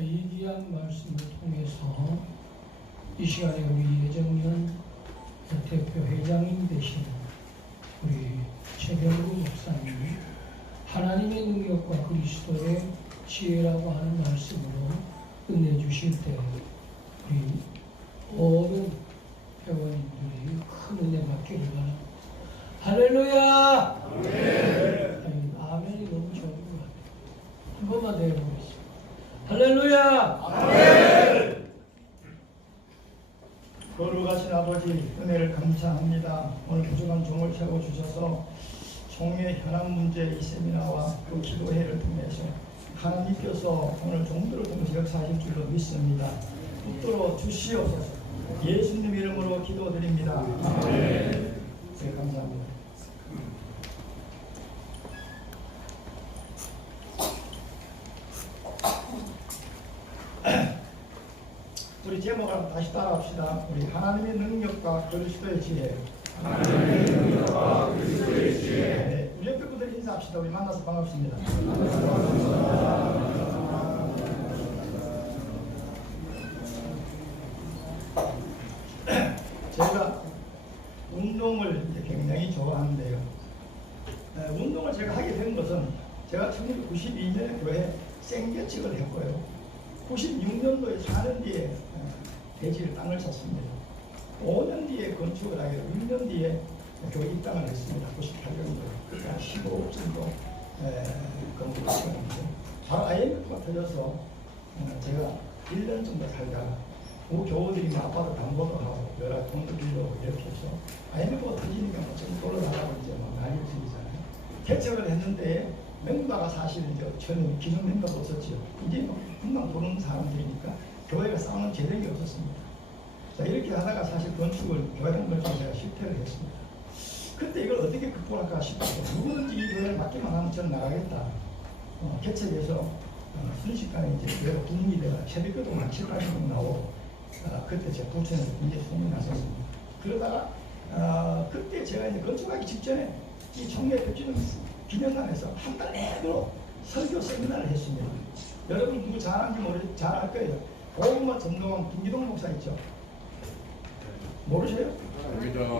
이 귀한 말씀을 통해서 이 시간에 우리 예정년 대표 회장님 되신 우리 최병구 목사님이 하나님의 능력과 그리스도의 지혜라고 하는 말씀으로 끝내주실 때 우리 모든 회원님들이 큰 은혜 받기를 바랍니다. 할렐루야! 아멘. 아멘이 너무 좋은 것 같아요. 한 번만 더 해보겠습니다. 할렐루야! 아멘! 거룩하신 아버지 은혜를 감사합니다. 오늘 부족한 종을 세워주셔서 종의 현안 문제 이 세미나와 그 기도회를 통해서 하나님께서 오늘 종들을 통해서 역사하실 줄로 믿습니다. 붙들어 주시옵소서. 예수님 이름으로 기도드립니다. 아멘. 네, 감사합니다. 우리 제목을 다시 따라합시다. 우리 하나님의 능력과 그리스도의 지혜. 하나님의 능력과 그리스도의 지혜. 네, 우리 옆에 분들 인사합시다. 우리 만나서 반갑습니다. 제가 운동을 굉장히 좋아하는데요. 운동을 제가 하게 된 것은 제가 1992년에 교회 생계측을 했고요. 96년도에 4년 뒤에 대지를 땅을 샀습니다. 5년 뒤에 건축을 하게 되고 6년 뒤에 교회 입당을 했습니다. 98년도에. 그때 한 15억 정도 건축을 했는데 바로 IMF가 터져서 제가 1년 정도 살다가 우리 교우들이 아파트 담보도 하고 여러 돈도 빌려고 이렇게 해서 IMF가 터지니까 좀 돌아가라고 이제 난리를 치잖아요. 개척을 했는데 멤버가 사실 이제 저는 기존 멤버가 없었죠. 이제 금방 보는 사람들이니까 교회가 싸우는 재력이 없었습니다. 자, 이렇게 하다가 사실 건축을 교회를 건축을 제가 실패를 했습니다. 그때 이걸 어떻게 극복할까 싶어서 누구든지 이 교회를 맡기만 하면 저는 나가겠다. 개척해서 순식간에 이제 교회가 붐이 되어 새벽기도 한 7, 80명 나오고 그때 제가 부천에서 굉장히 소문이 났었습니다. 그러다가 그때 제가 이제 건축하기 직전에 이 청계 백지는 기념관에서 한 달 내도록 설교 세미나를 했습니다. 여러분 누구 잘 아는지 잘 알 거예요. 고구마 전도원 김기동 목사 있죠? 모르세요?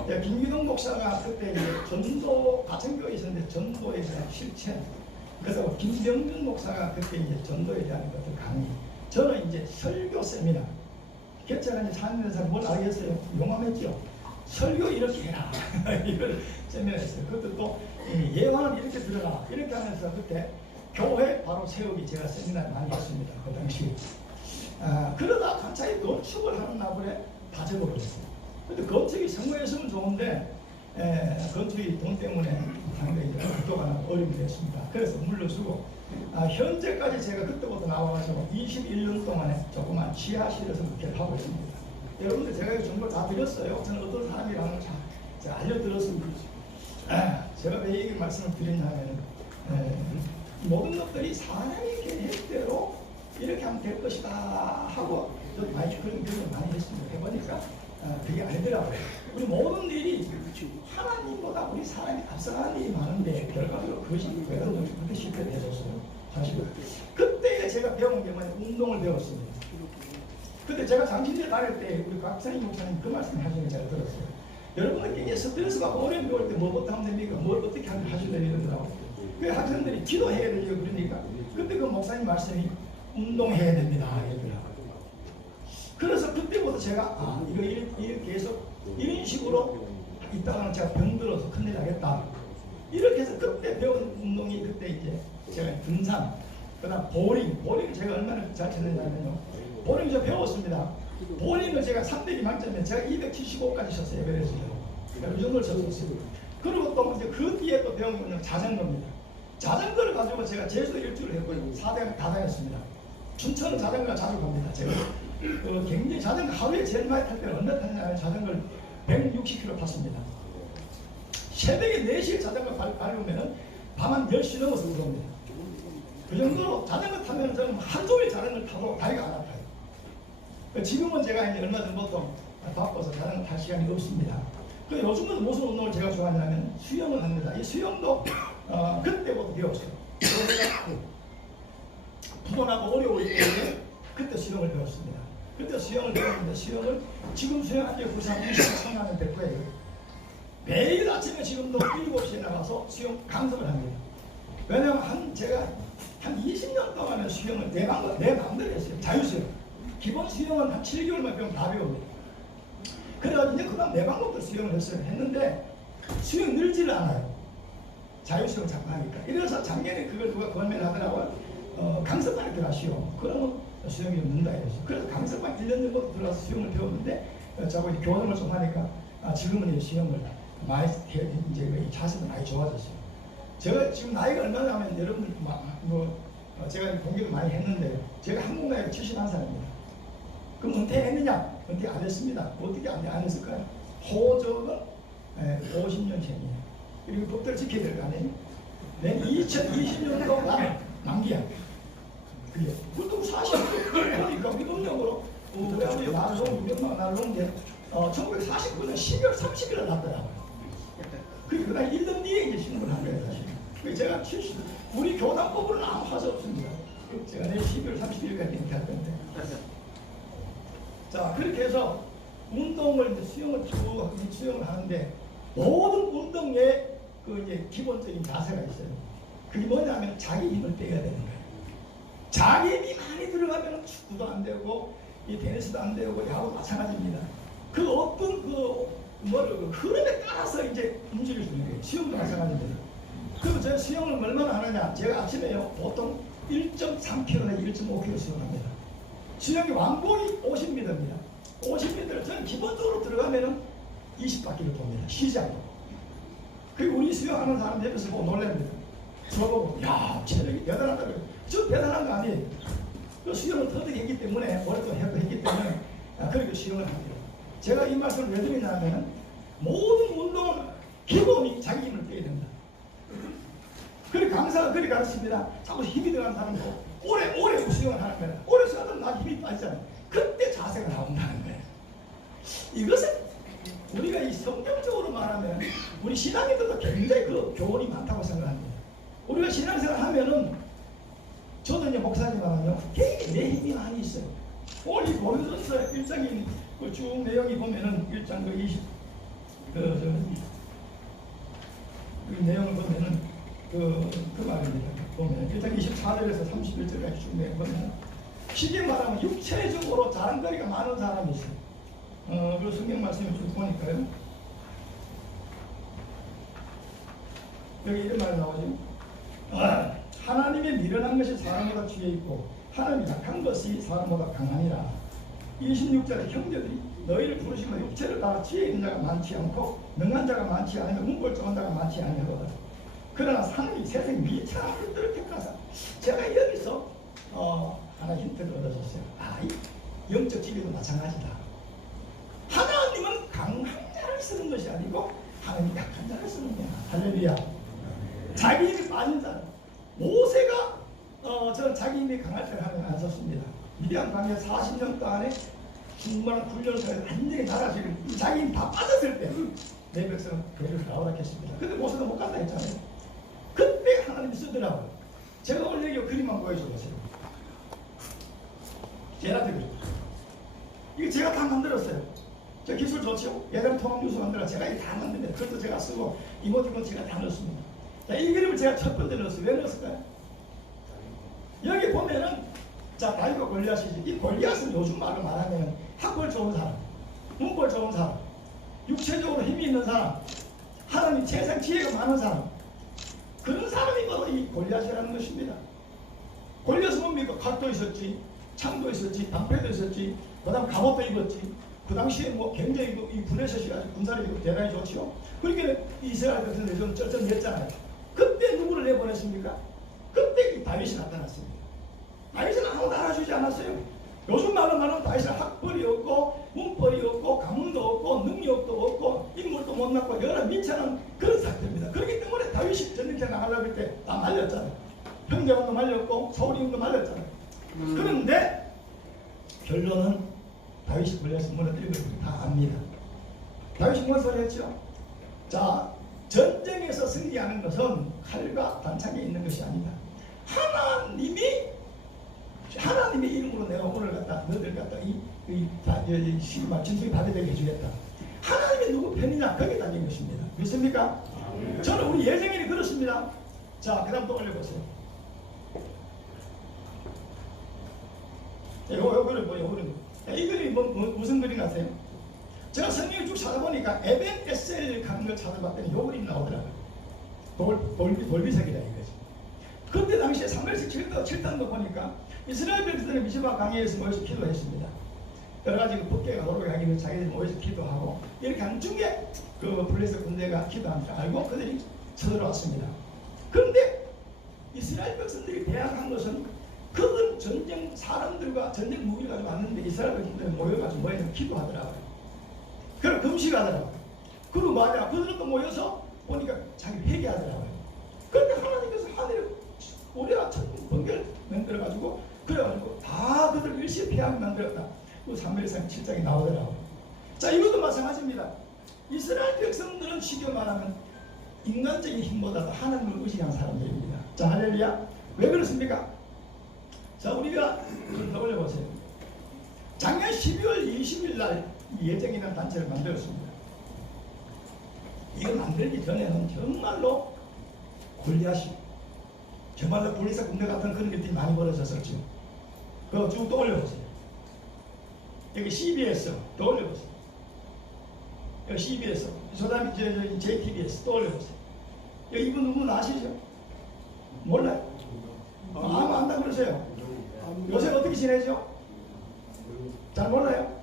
네, 김기동 목사가 그때 이제 전도 가천교회에 있었는데 전도에 대한 실천. 그래서 김병준 목사가 그때 이제 전도에 대한 것들 강의. 저는 이제 설교 세미나. 개척한 지 4년 된 사람 뭘 알겠어요? 용감했죠? 설교 이렇게 해라. 이걸 세미나했어요. 그것도 또 예화는 이렇게 들어가. 이렇게 하면서 그때 교회 바로 세우기 제가 세미나를 많이 했습니다. 그 당시. 그러다 갑자기 건축을 하는 나불에 빠져버렸어요. 근데 건축이 성공했으면 좋은데 건축이 돈 때문에 상당히 학교가 어려움이 됐습니다. 그래서 물러서고 현재까지 제가 그때부터 나와가지고 21년 동안에 조그만 지하실에서 그렇게 하고 있습니다. 여러분들 제가 이 정보를 다 드렸어요. 저는 어떤 사람이라는 걸 제가 알려드렸습니다. 제가 왜 이 말씀을 드리냐면 모든 것들이 사람의 계획대로 이렇게 하면 될 것이다 하고 저도 많이 그런 경험을 많이 했습니다. 해보니까 그게 아니더라고요. 우리 모든 일이 하나님보다 우리 사람이 앞서가는 일이 많은데 결과적으로 그것이 그렇게 실패되었어요. 사실은 그때 제가 배운 게 뭐냐면 운동을 배웠습니다. 그때 제가 장신대 다닐 때 우리 박사님 목사님 그 말씀 하시는 걸 제가 들었어요. 여러분들께 스트레스가 어려운 배울 때 뭐부터 하면 됩니까? 뭘 어떻게 하면 하실래 이러더라고요. 그 학생들이 기도해야 되죠. 그러니까 그때 그 목사님 말씀이 운동해야 됩니다. 이러더라고요. 그래서 그때부터 제가 이거 이렇게 계속 이런 식으로 있다가는 제가 병들어서 큰일 나겠다. 이렇게 해서 그때 배운 운동이 그때 이제 제가 등산, 그다음 보링을 제가 얼마나 잘 쳤느냐면요. 보링 저 배웠습니다. 보링을 제가 300이 만점에 제가 275까지 쳤어요. 에베레스트로. 그 정도를 쳤었어요. 그리고 또 이제 그 뒤에 또 배운 건 자전거입니다. 자전거를 가지고 제가 제주도 일주를 했고요. 4대를 다 다녔습니다. 춘천은 자전거가 자주 갑니다. 제가 굉장히 자전거 하루에 제일 많이 탈 때는 얼마 타냐면 자전거를 160km 탔습니다. 새벽에 4시에 자전거 밟으면 밤 한 10시 넘어서 들어옵니다. 그 정도로 자전거 타면 저는 한 종일 자전거를 타도 다리가 안 아파요. 지금은 제가 이제 얼마 전부터 바빠서 자전거 탈 시간이 없습니다. 그 요즘은 무슨 운동을 제가 좋아하냐면 수영을 합니다. 이 수영도 그때부터 배웠어요. 그래서 푸근하고 어려울 때에 수영을 배웠습니다. 그때 수영을 배웠는데 수영을 지금 수영한 지 벌써 24년 될 거예요. 매일 아침에 지금도 7시에 나가서 수영 강습을 합니다. 왜냐하면 제가 한 20년 동안은 수영을 내 마음대로 했어요. 자유수영. 기본 수영은 한 7개월만 배우면 다 배웁니다. 그래가지고 이제 그다음 내 방법대로 수영을 했는데 수영 늘지를 않아요. 자유수영 자꾸 하니까. 이래서 작년에 그걸 누가 권면을 하더라고요. 강습반에 들어가시오. 그러면 수영이 좀 는다 이랬어요. 그래서 강습반 1년 정도 들어가서 수영을 배웠는데 저하고 이제 교환을 좀 하니까 지금은 이제 수영을 많이 이제 자세도 많이 좋아졌어요. 제가 지금 나이가 얼마냐면 여러분들 제가 공격을 많이 했는데 제가 한국 나이가 71살입니다. 그럼 은퇴했느냐? 은퇴 안 했습니다. 어떻게 안 했을까요? 호적은 50년생이에요. 그리고 법대로 지켜야 될 거 아니에요? 내 2020년도 만기야. 그게 보통 40년 그러니까 미국령으로 우리 아버지 나름 유명한 나름인데 1949년 12월 30일에 났더라고요. 그날 1년 뒤에 이제 신고를 한 거예요, 사실. 제가 70, 우리 교단법으로는 아무 하자 없습니다. 제가 내일 12월 31일까지 이렇게 할 건데. 자, 그렇게 해서 운동을 이제 수영을 하는데 모든 운동에 그 이제 기본적인 자세가 있어요. 그게 뭐냐면 자기 힘을 빼야 되는 거예요. 자기 힘이 많이 들어가면 축구도 안 되고 이 테니스도 안 되고 야구 마찬가지입니다. 그 어떤 그 흐름에 따라서 이제 움직일 수 있는 거예요. 수영도 마찬가지입니다. 그리고 제가 수영을 얼마나 하느냐? 제가 아침에요 보통 1.3km나 1.5km 수영합니다. 수영이 왕복이 50m입니다. 50m를 저는 기본적으로 들어가면은 20바퀴를 돕니다. 쉬지 않고. 그리고 우리 수영하는 사람 옆에서 보고 놀랍니다. 저보고 야 체력이 대단하다 그래요. 저 대단한 거 아니에요. 그 수영을 터득 했기 때문에 오랫동안 했기 때문에 그렇게 수영을 합니다. 제가 이 말씀을 왜 드리냐면 모든 운동은 기본이 자기 힘을 빼야 된다. 그래 강사가 그렇게 가르칩니다. 자꾸 힘이 들어가는 사람도 오래 수영을 하는 거예요. 오래 수영하면 나 힘이 빠지잖아요. 그때 자세가 나온다는 거예요. 이것은 우리가 이 성경적으로 말하면 우리 신앙인들도 굉장히 그 교훈이 많다고 생각합니다. 우리가 신앙생활 하면은 저도 이제 목사님하고요 되게 내 힘이 많이 있어요. 오늘 이 고린도전서 1장인 그 쭉 내용이 보면은 1장 그 20 그 내용을 보면은 그 말입니다. 보면 1장 24절에서 31절까지 쭉 내용 보면 쉽게 말하면 육체적으로 자랑거리가 많은 사람이 있어요. 그 성경 말씀을 쭉 보니까요. 여기 이런 말이 나오죠. 하나님의 미련한 것이 사람보다 뒤에 있고 하나님이 약한 것이 사람보다 강하니라. 26절에 형제들이 너희를 부르시면 육체를 따라 지혜 있는 자가 많지 않고 능한 자가 많지 않으며 문벌정한 자가 많지 아니하거든. 그러나 하나님이 세상 미천한 것들을 택하사 제가 여기서 하나 힌트를 얻어줬어요. 이 영적 진리도 마찬가지다. 하나님은 강한 자를 쓰는 것이 아니고 하나님이 약한 자를 쓰는 거야. 할렐루야. 자기 힘이 빠진 자. 모세가 저는 자기 힘이 강할 때를 하나님 안 썼습니다. 미디안 광야 40년 동안에 충분한 훈련을 통해서 완전히 달아지고 자기 힘 다 빠졌을 때 내 백성은 교회를 나오라 했습니다. 근데 모세가 못 간다 했잖아요. 그때 하나님이 쓰더라고요. 제가 오늘 여기 그림만 보여줘보세요. 제라드림. 이거 제가 다 만들었어요. 저 기술 좋죠? 예전 통합뉴스 만들어 제가 이거 다 만듭니다. 그것도 제가 쓰고 이모티콘 제가 다 넣었습니다. 자, 이 그림을 제가 첫 번째 넣었어요. 왜 넣었을까요? 여기 보면은 자, 다윗과 골리앗이지. 이 골리앗은 요즘 말로 말하면 학벌 좋은 사람, 문벌 좋은 사람, 육체적으로 힘이 있는 사람, 하나님 세상 지혜가 많은 사람, 그런 사람이 바로 이 골리앗이라는 것입니다. 골리앗은 뭡니까? 칼도 있었지, 창도 있었지, 방패도 있었지, 그 다음 갑옷도 입었지. 그 당시에 뭐 굉장히 이 블레셋이 아주 군사력이 대단히 좋지요. 그러니까 이스라엘 같은 데 좀 쩔쩔했잖아요. 그때 누구를 내보냈습니까? 그때 이 다윗이 나타났습니다. 다윗은 아무도 알아주지 않았어요. 요즘 말로 말하면 다윗은 학벌이 없고 문벌이 없고 가문도 없고 능력도 없고 인물도 못났고 여러 미천한 그런 상태입니다. 그렇기 때문에 다윗이 전쟁터에 나가려고 할 때 다 말렸잖아요. 형제왕도 말렸고 사울왕도 말렸잖아요. 그런데 결론은 다윗이 골리앗을 무너뜨리고 다 압니다. 다윗이 무슨 소리 했죠? 자, 전쟁에서 승리하는 것은 칼과 단창에 있는 것이 아니다. 하나님의 이름으로 내가 오늘 갖다 갖다 너희들 갖다 진술이 받아들게 해주겠다. 하나님이 누구 편이냐 거기에 달린 것입니다. 믿습니까? 저는 우리 예정일이 그렇습니다. 자, 그 다음 또 올려보세요. 요 그림 뭐예요? 이 그림이 무슨 그림 같아요? 제가 성경을 쭉 찾아보니까 에벤 에셀 가는 걸 찾아봤더니 요 그림 나오더라고요. 돌비색이다 이거지. 그때 당시에 사무엘상 7단도 보니까 이스라엘 백성들은 미스바 강에서 모여서 기도했습니다. 여러 가지 법궤가 오르게 하기 위해서 자기들이 모여서 기도하고 이렇게 한 중에 그 블레셋 군대가 기도한 줄 알고 그들이 쳐들어왔습니다. 그런데 이스라엘 백성들이 대항한 것은 그들 전쟁 사람들과 전쟁 무기를 가지고 왔는데 이스라엘 백성들이 모여가지고 기도하더라고요. 그리고 금식하더라고요. 그리고 뭐하냐? 그들은 또 모여서 보니까 자기 회개하더라고요. 그런데 하나님께서 하늘에 우리가 천국 번개를 만들어가지고 그래가지고 다 그들 일시에 피하게 만들었다. 그 사무엘상 7장에 나오더라고요. 자, 이것도 마찬가지입니다. 이스라엘 백성들은 쉽게 말하면 인간적인 힘보다도 하나님을 의식하는 사람들입니다. 자, 할렐루야. 왜 그렇습니까? 자, 우리가 좀 더 올려보세요. 작년 12월 20일 날 예정이라는 단체를 만들었습니다. 이걸 만들기 전에는 정말로 골리앗이 정말로 블레셋 군대 같은 그런 일들이 많이 벌어졌었죠. 그거 쭉 또 올려보세요. 여기 CBS 또 올려보세요. 여기 CBS 저 다음에 JTBS 또 올려보세요. 여기 이분 누군 아시죠? 몰라요? 아무 안다 그러세요. 요새 어떻게 지내죠? 잘 몰라요?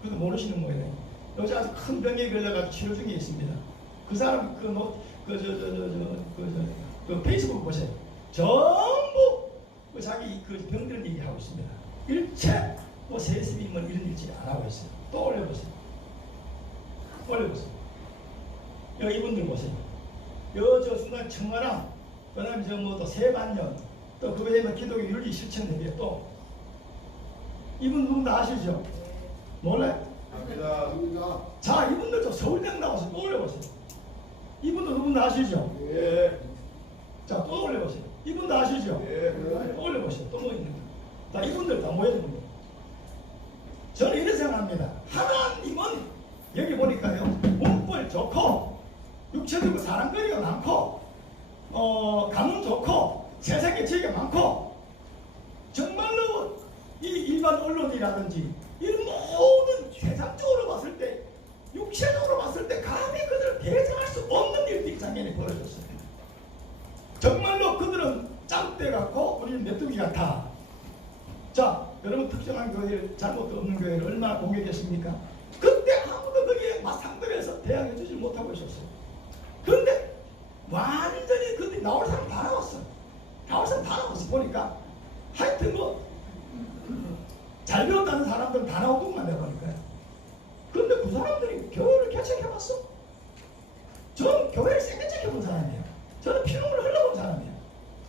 그래도 모르시는 거예요. 요새 아주 큰 병에 걸려가지고 치료 중에 있습니다. 그 사람 그 페이스북 보세요. 전부 자기 그 병들은 얘기하고 있습니다. 일체 세습이면 이런 일지 안 하고 있어요. 또 올려보세요. 올려보세요. 여기 이분들 보세요. 저 순간 청아랑 그 다음에 또 세반년 또 그 외에 기독교 윤리 실천 대회 또 이분 누군 다 아시죠? 몰라요? 자, 이분들 좀 서울대학 나와서 또 올려보세요. 이분도 누군 다 아시죠? 예. 자, 또 올려보세요. 이분도 아시죠? 예. 또 올려보세요. 또 뭐 있는가? 자, 이분들 다 모여야 됩니다. 저는 이런 생각합니다. 하나님은 여기 보니까요, 몸뿔 좋고, 육체적으로 사랑거리가 많고, 가문 좋고, 세상에 지혜가 많고, 정말로 이 일반 언론이라든지 이런 모든 세상적으로 봤을 때, 육체적으로 봤을 때 감히 그들을 대적할 수 없는 일들이 작년에 벌어졌어요. 정말로 그들은 짬대 같고 우리는 메뚜기 같아. 자, 여러분 특정한 교회를 잘못도 없는 교회를 얼마나 공격했습니까? 그때 아무도 거기에 맞상대해서 대항해 주지 못하고 있었어요. 그런데 완전히 그들이 나올 사람 다 나왔어. 나올 사람 다 나왔어. 보니까 하여튼 잘 배웠다는 사람들은 다 나오더만 내가 보니까요. 그런데 그 사람들이 교회를 개척해봤어? 저는 교회를 생개척해본 사람이에요. 저는 피눈물을 흘려본 사람이에요.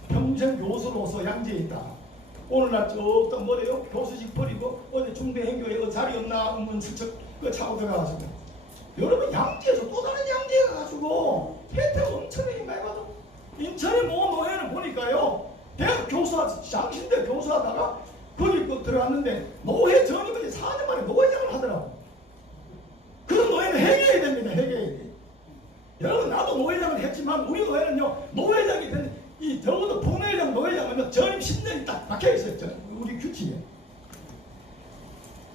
평생 교수로서 양지에 있다. 오늘날 저또 뭐래요? 교수직 버리고 어디 중대행교에 자리 없나 하면 슬쩍 차고 들어가가지고 여러분 양지에서 또 다른 양지에 가가지고 혜택 엄청나게 많이 받아. 인천의 모 노예는 보니까요 대학 장신대 교수하다가 거기 들어갔는데 노회 전이까지 4년 만에 노회장을 하더라고. 그런 노예는 해결해야 됩니다. 해결해야 돼. 여러분 나도 노회장을 했지만 우리 노회는요 노회장이 된 이 적어도 부회장 노회장은요 전임 10년이 딱 박혀있어요. 우리 규칙에.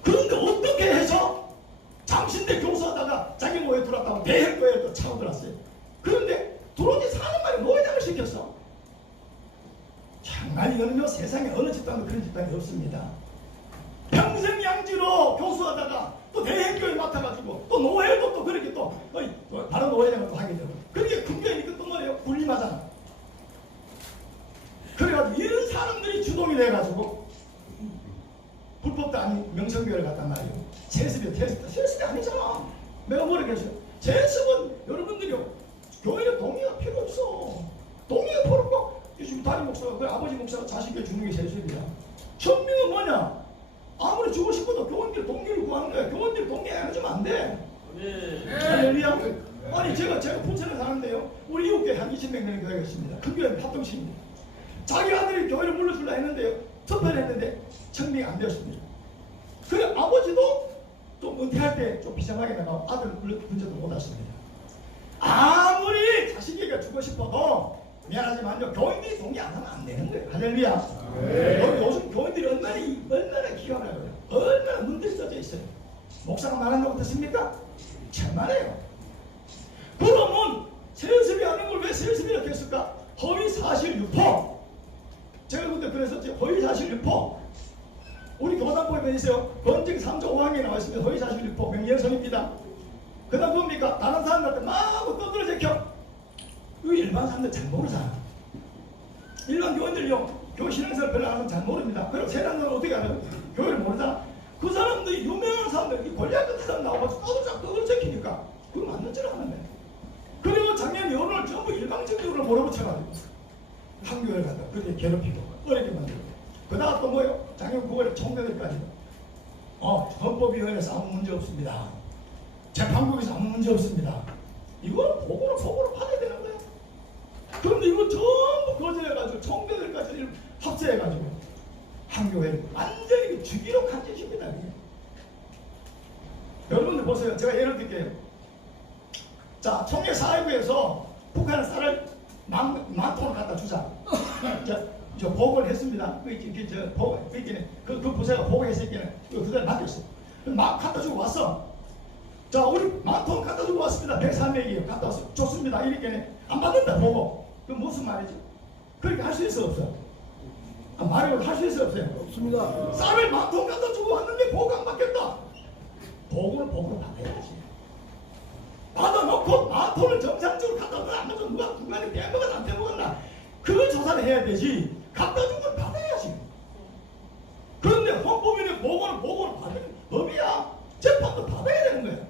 그런데 어떻게 해서 장신대 교수하다가 자기 노예 들어왔다고 대학교에 또 차고 들어왔어요. 그런데 들어온 지 4년 만에 노회장을 시켰어. 장난이 이거는요 세상에 어느 집단도 그런 집단이 없습니다. 평생 양지로 교수하다가 또 대학교에 맡아가지고 또 노예도 또 그렇게 또 바로 노회장을 또 하게 되고 그렇게 큰 교회니까 또 뭐예요? 군림하잖아. 그래가지고 이런 사람들이 주동이 돼가지고 불법도 아닌 명성교회를 갔단 말이에요. 세습이 아니잖아. 내가 모르겠어요. 세습은 여러분들이요 교회에 동의가 필요 없어. 동의가 필요 없고 지금 다른 목사가 그 아버지 목사가 자식에게 주는 게 세습이야. 천명은 뭐냐? 아무리 주고 싶어도 교원들 동의를 구하는 거야. 교원들 동의 안 해주면 안 돼. 할렐루야. 아니 제가 부천에 사는데요. 우리 이웃교회 한 20명 되는 교회가 있습니다. 큰 교회는 합동시입니다. 자기 아들이 교회를 물러주려 했는데요. 투표를 했는데 청빙이 안 되었습니다. 그래 아버지도 좀 은퇴할 때 좀 비참하게 나가고 아들 문제도 못 왔습니다. 아무리 자식에게 주고 싶어도 미안하지만요 교인들이 동의 안 하면 안 되는 거예요. 할렐루야. 네. 요즘 교인들이 얼마나 기가 막혀요. 얼마나 눈들이 떠져 있어요. 목사가 말한다고 듣습니까? 참말해요. 그러면 세습이 하는 걸 왜 세습이라고 했을까? 허위사실 유포. 제가 그때 그랬었죠. 허위사실 유포. 우리 교단법에 있어요. 번증 3조 5항에 나와 있습니다. 허위사실 유포 명예훼손입니다. 그 다음 뭡니까? 다른 사람들한테 막 떠들어 제켜. 이거 일반 사람들 잘 모르잖아. 일반 교인들요. 교회 신앙생활 별로 안 하면 잘 모릅니다. 그럼 세상사람은 어떻게 알아요? 교회를 모르잖아. 그 사람들이 유명한 사람들, 이 권력 같은 사람 나와서 떠들어 제키니까 그거 맞는 줄 아는 거야. 그리고 작년 여론을 전부 일방적 여론을 몰아붙여가지고 한 교회를 갖다 그렇게 괴롭히고 어렵게 만들고 그 다음 또 뭐예요? 작년 9월에 총대들까지 헌법위원회에서 아무 문제 없습니다. 재판국에서 아무 문제 없습니다. 이건 보고로 받아야 되는 거예요. 그런데 이거 전부 거절해가지고 총대들까지 합세해가지고 한 교회를 완전히 주기로 간짓입니다. 여러분들 보세요. 제가 예를 들게요. 자, 청계 사회부에서 북한의 쌀을 만통을 갖다 주자. 저 보고를 했습니다. 그 부서가 보고했을 때는 그대로 맡겼어요. 막 갖다 주고 왔어. 자, 우리 만통 갖다 주고 왔습니다. 103명이에요. 갖다 왔어. 좋습니다. 이렇게 안 받는다 보고. 그 무슨 말이지? 그렇게 할 수 있어 없어? 말을 할 수 있어 없어요? 없습니다. 쌀을 만통 갖다 주고 왔는데 보고 안 받겠다. 보고를 받아야지. 받아놓고 만통을 정상적으로 갖다 놓으면 안 가서 누가 중간에 떼먹었나 안 떼먹었나 그걸 조사를 해야 되지. 갖다 준 걸 받아야지. 그런데 헌법위원회 보고를 받는 법이야. 재판도 받아야 되는 거야.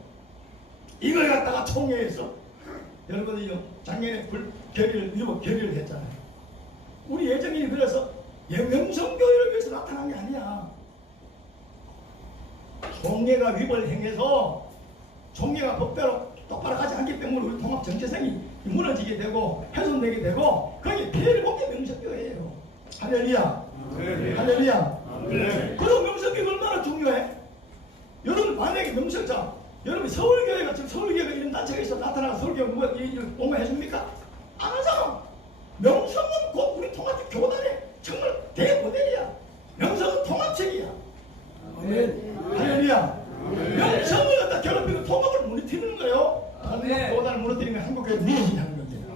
이걸 갖다가 총회에서 여러분들이 작년에 결의를 했잖아요. 우리 예정인이 그래서 명성교회를 위해서 나타난 게 아니야. 총회가 위법을 행해서 총회가 법대로 똑바로 가지 않기 때문에 우리 통합 정체성이 무너지게 되고 훼손되게 되고 거기에 피해를 본 게 명성교회예요. 할렐루야. 네. 할렐루야. 네. 그럼 명성교회가 얼마나 중요해? 여러분 만약에 명성자 여러분 서울교회가 지금 서울교회가 이런 단체가 있어 나타나서 서울교회가 누가 뭔가 해줍니까? 안 하잖아. 명성은 곧 우리 통합적 교단의 정말 대모델이야. 명성은 통합책이야. 할렐루야. 명성을 갖다 괴롭히고 통합을 무너뜨리는 거예요. 교단을 무너뜨리는 게 한국교회 무너지냐는 겁니다.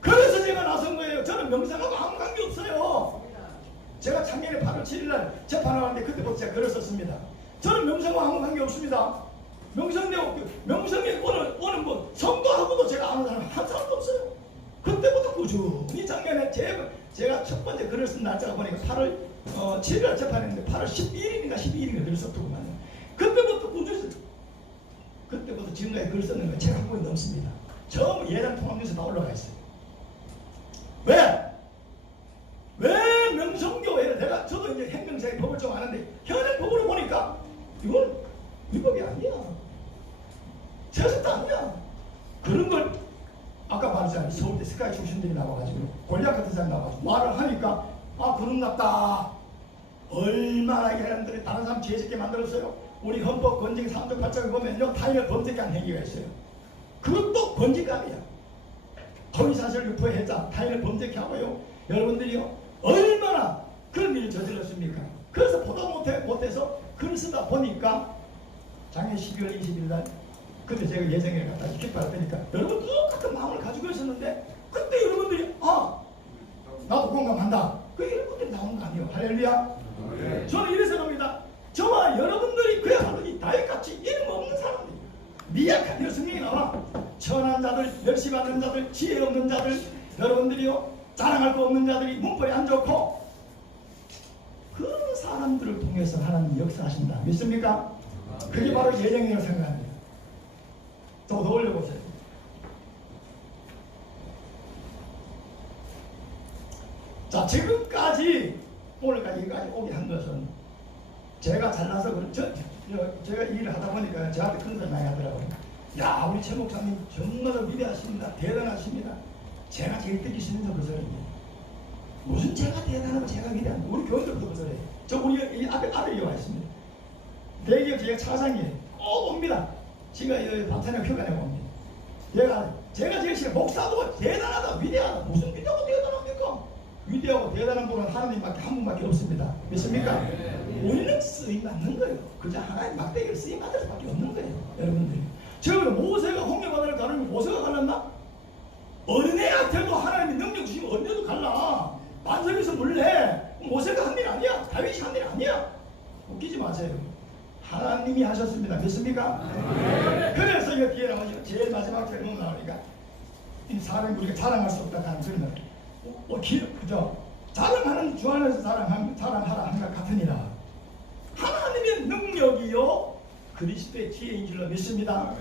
그래서 제가 나선 거예요. 저는 명성하고 아무 관계 없어요. 제가 작년에 8월 7일날 재판을 하는데 그때부터 제가 글을 썼습니다. 저는 명성과 아무 관계 없습니다. 명성에 오는 뭐 성도하고도 제가 아는 사람 한 사람도 없어요. 그때부터 꾸준히 작년에 제가 첫 번째 글을 쓴 날짜가 보니까 8월 7일 재판했는데 8월 11일인가 12일인가 글을 썼더구만요. 그때부터 꾸준히 그때부터 지금까지 글을 썼는 거 제가 한 권이 넘습니다. 전부 예당 통합뉴스 다 올라가 있어요. 왜 명성교회를 저도 이제 행정사의 법을 좀 아는데 현행 법으로 보니까 이건 위법이 아니야. 세습도 아니야. 그런 걸 아까 말했잖아요. 서울대 스카이 출신들이 나와가지고 권력 같은 사람이 나와가지고 말을 하니까 그런갑다. 얼마나 이 사람들이 다른 사람 죄짓게 만들었어요. 우리 헌법 건증 3조 8조에 보면요 타인을 범죄한 행위가 있어요. 그것도 건직감이야. 허위사실 유포해자 타인을 범죄케 하고요. 여러분들이요 얼마나 그런 일을 저질렀습니까? 그래서 보다 못해서 글을 쓰다 보니까 작년 12월 20일 날 그때 제가 예정에 갖다 기뻐할 테니까 여러분 똑같은 마음을 가지고 있었는데 그때 여러분들이 나도 공감한다. 그 여러분들이 나온 거 아니에요. 할렐루야. 저는 이래서 합니다. 저와 여러분들이 그야말로 이 다윗같이 이름 없는 사람들 미약한 여성이 나와 천한 자들, 멸시받는 자들, 지혜 없는 자들 여러분들이요 자랑할 거 없는 자들이 문벌이 안 좋고 그런 사람들을 통해서 하나님 역사하신다. 믿습니까? 그게 바로 예정이라고 생각합니다. 더 올려보세요. 자, 지금까지 오늘까지 여기까지 오게 한 것은 제가 잘나서 그렇죠. 제가 일을 하다 보니까 저한테 그런 소리 많이 하더라고요. 야, 우리 최 목사님 정말 위대하십니다. 대단하십니다. 제가 제일 듣기 싫은 그 소리입니다. 무슨 제가 대단하고 제가 위대한 우리 교인들도 그래요. 저 우리 이 앞에 아들이 와 있습니다. 대기업 제가 차장이에요. 꼭 옵니다. 제가 밤새나 휴가 내고 옵니다. 제가 제일 싫어. 목사도 대단하다 위대하다. 무슨 위대하고 대단합니까? 위대하고 대단한 분은 하나님밖에 한 분밖에 없습니다. 믿습니까? 우리는 쓰임 받는 거예요. 그저 하나님 막대기를 쓰임 받을 수밖에 없는 거예요. 여러분들. 지금 모세가 홍해바다를 가르면 모세가 갈랐나? 어린애한테도 하나님이 능력 주시면 어린애도 갈라. 반석에서 물래. 모세가 한 일 아니야. 다윗이 한 일 아니야. 웃기지 마세요. 하나님이 하셨습니다. 믿습니까? 그래서 이거 뒤에 나오죠. 제일 마지막 절에 나오니까 이 사람이 우리가 자랑할 수 없다 하는 소리는 그죠? 자랑하는 주 안에서 자랑하라 한것 같으니라. 하나님의 능력이요 그리스도의 지혜인 줄로 믿습니다.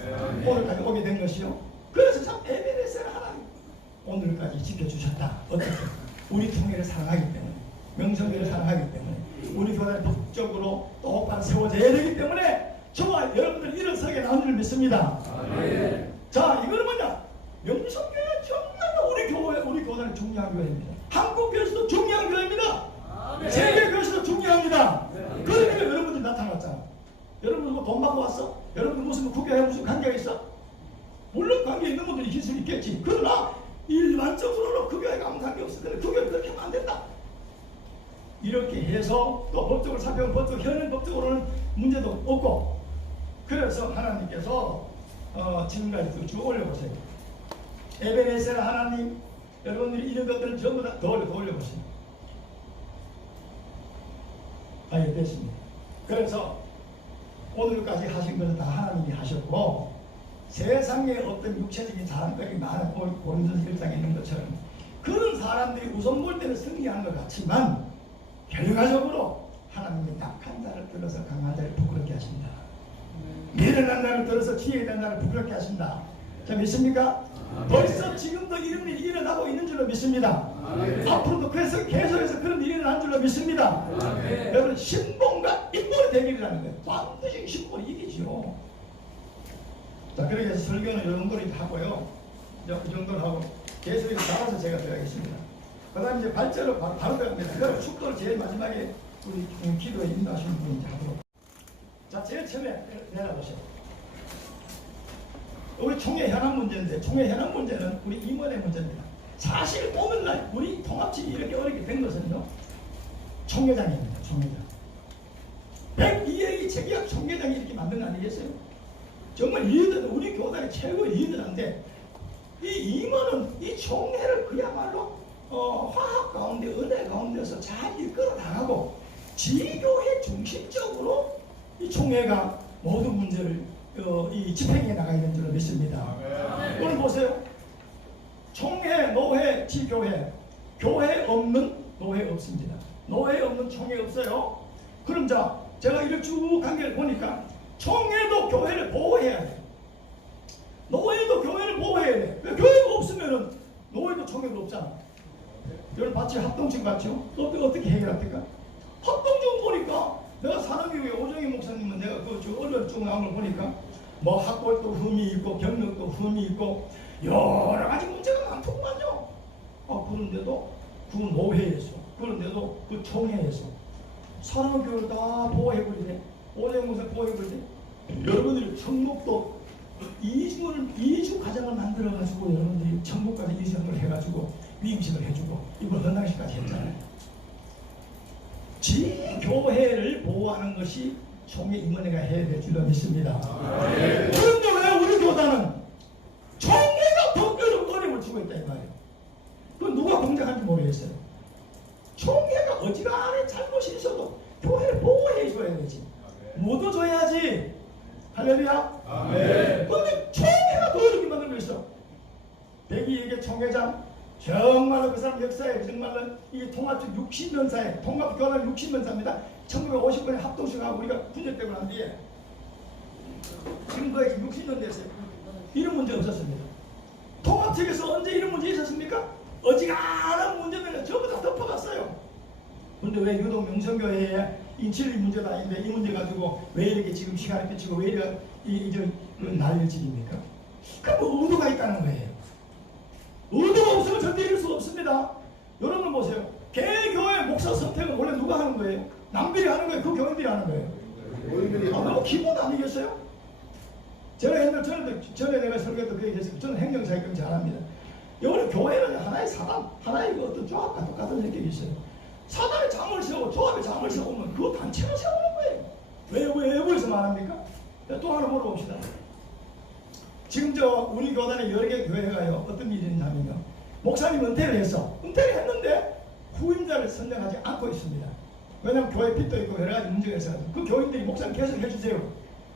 오늘까지 오게 된 것이요. 그래서 참 에베레스를 하나님 오늘까지 지켜주셨다. 어떻게? 우리 통일을 사랑하기 때문에, 명성교를 사랑하기 때문에, 우리 교단이 법적으로 똑바로 세워져야 되기 때문에 저와 여러분들 일어서게 나온 줄 믿습니다. 자, 이거는 뭐냐? 명성교회는 정말 우리 교단이 중요한 교회입니다. 한국 교회에서도 중요한 교회입니다. 세계 교회에서도 중요합니다. 그러니까 여러분들이 나타났잖아. 여러분 뭐 돈 받고 왔어? 여러분 무슨 국회에 무슨 관계가 있어? 물론 관계 있는 분들이 있을 수 있겠지. 그러나 일반적으로는 그 교회가 아무 관계 없어. 근데 그 교회 그렇게 하면 안 된다. 이렇게 해서 또 법적으로 살펴보면 현행 법적으로는 문제도 없고, 그래서 하나님께서 지금까지 쭉 올려보세요. 에베네셀 하나님, 여러분들이 이런 것들을 전부 다 더 올려보세요. 예, 됐습니다. 그래서 오늘까지 하신 것은 다 하나님이 하셨고, 세상에 어떤 육체적인 사람들이 많은 고린도서 1장에 있는 것처럼 그런 사람들이 우선 볼 때는 승리하는 것 같지만 결과적으로 하나님이 약한 자를 들어서 강한 자를 부끄럽게 하신다. 미련한 자를 들어서 지혜 있는 자를 부끄럽게 하신다. 자, 믿습니까? 벌써 지금도 이런 일이 일어나고 있는 줄로 믿습니다. 앞으로도 그래서 계속해서 그런 일이 일어난 줄로 믿습니다. 여러분, 신봉과 인본의 대결이라는 거예요. 반드시 신봉이 이기죠. 자, 그렇게 해서 설교는 이 정도로 하고요. 이제 이 정도로 하고 계속해서 나가서 제가 들어가겠습니다. 그 다음에 이제 발제로 바로 들어갑니다. 그럼 축도를 제일 마지막에 우리 기도에 인도하시는 분이 이제 하도록. 자, 제일 처음에 내려보세요. 우리 총회 현안 문제인데, 총회 현안 문제는 우리 임원의 문제입니다. 사실 오늘날 우리 통합집이 이렇게 어렵게 된 것은요, 총회장입니다. 총회장. 102회의 재계약 총회장이 이렇게 만든 거 아니겠어요? 정말 리더는 우리 교단의 최고의 리더인데, 이 임원은 이 총회를 그야말로 화합 가운데, 은혜 가운데서 잘 이끌어 나가고 지교회 중심적으로 이 총회가 모든 문제를 이 집행해 나가야 되는 줄로 믿습니다. 오늘 보세요. 총회, 노회, 지교회. 교회 없는 노회 없습니다. 노회 없는 총회 없어요. 그럼 자, 제가 이렇게 쭉 관계를 보니까 총회도 교회를 보호해야 돼. 노회도 교회를 보호해야 돼. 교회가 없으면은 노회도 총회도 없잖아. 여러분 봤지? 합동증 봤죠? 또 어떻게 해결합니까? 합동증 보니까 내가 사랑교회 오정희 목사님은 내가 그 언론 쭉 나온 걸 보니까 뭐 학벌도 흠이 있고 경력도 흠이 있고 여러 가지 문제가 많더구만요. 그런데도 그 노회에서, 그런데도 그 총회에서 사랑교회를 다 보호해버리네. 오정희 목사 보호해버리네. 여러분들이 천국도 2주 과정을 만들어가지고 여러분들이 천국까지 이전을 해가지고 위임식을 해주고 이걸 헌당식까지 했잖아요. 지교회를 보호하는 것이 총회 임원회가 해야 될 줄로 믿습니다. 그런데 왜 우리 교단은 총회가 더 어려움을 주고 있다 이 말이에요. 그건 누가 공작한지 모르겠어요. 총회가 어지간한 잘못이 있어도 교회를 보호해줘야 되지. 묻어줘야지. 할렐루야. 아멘. 그런데 총회가 더 어렵게 만들고 있어. 백이에게 총회장, 정말로 그 사람 역사에 정말로 이 통합적 60년사에 통합교단 60년사입니다. 1950년에 합동식하고 우리가 분열되고 난 뒤에 지금 거의 60년 됐어요. 이런 문제 없었습니다. 통합측에서 언제 이런 문제 있었습니까? 어지간한 문제들은 전부 다 덮어갔어요. 근데 왜 유독 명성교회에 인칠리 문제도 아닌데 이 문제 가지고 왜 이렇게 지금 시간을 끼치고 왜 이렇게 난리질입니까? 그 뭐 의도가 있다는 거예요. 의도가 없으면 절대 이룰 수 없습니다. 여러분 보세요. 개교회 목사 선택은 원래 누가 하는 거예요? 남들이 하는 거예요? 그 교인들이 하는 거예요? 너무 기본 아니겠어요? 제가 옛날 전에 내가 설교도 그 얘기했어요. 저는 행정사역을 잘합니다. 여기 교회는 하나의 사단, 하나의 그 어떤 조합과 똑같은 성격이 있어요. 사단이 장을 세우고 조합이 장을 세우면 그 단체를 세우는 거예요. 왜 외부에서 말합니까? 또 하나 물어봅시다. 지금 우리 교단에 여러 개 교회가요. 어떤 일이 있냐면요. 목사님 은퇴를 했어. 은퇴를 했는데 후임자를 선정하지 않고 있습니다. 왜냐하면 교회 빚도 있고 여러 가지 문제가 있어요. 그 교인들이 목사님 계속 해주세요.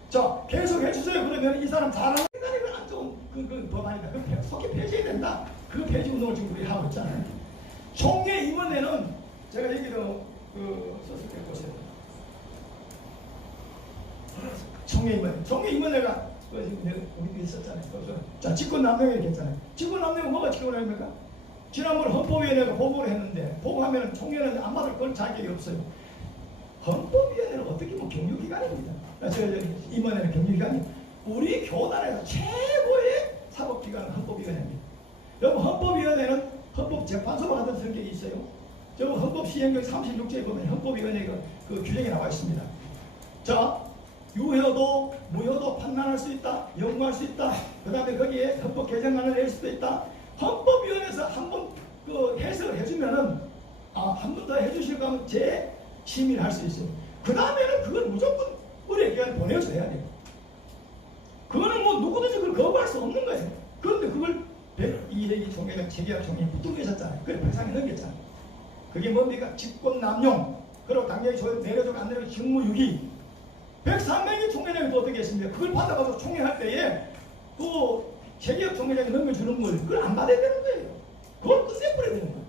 자, 계속 해주세요. 그러면 이 사람 잘하는 건 안 좋은 그 법안이다. 그 속히 폐지해야 된다. 그 폐지 운동을 지금 우리 하고 있잖아요. 총회 임원회는 제가 얘기도 썼을 때 보세요. 총회 임원회가 우리 있었잖아요. 자, 직권 남용이 있겠잖아요. 직권 남용은 뭐가 직권 남용입니까? 지난번 헌법위원회가 보고를 했는데 보고하면 총회는 안 받을 건 자격이 없어요. 헌법위원회는 어떻게 보면 경유기관입니다. 임원회는 경유기관이 우리 교단에서 최고의 사법기관은 헌법위원회입니다. 여러분 헌법위원회는 헌법재판소와 같은 성격이 있어요. 저 헌법시행령 36조에 보면 헌법위원회가 그 규정이 나와 있습니다. 자, 유효도 무효도 판단할 수 있다. 연구할 수 있다. 그 다음에 거기에 헌법 개정안을 낼 수도 있다. 헌법위원회에서 한번 그 해석을 해주면은 한 번 더 해주실까 하면 재심의를 할 수 있어요. 그 다음에는 그걸 무조건 의뢰기관에 보내줘야 돼요. 그거는 뭐 누구든지 그걸 거부할 수 없는 거예요. 그런데 그걸 이해기 총회가 재계약 총회에 붙들고 계셨잖아요. 그래 백상에 넘겼잖아요. 그게 뭡니까? 직권남용. 그리고 당연히 내려주고 안 내려주고 직무유기. 103명이 총회장이 또 어떻게 했습니까? 그걸 받아가지고 총회할 때에 또 재계약 총회장이 넘겨주는 걸 그걸 안 받아야 되는 거예요. 그걸 끝내버려야 되는 거예요.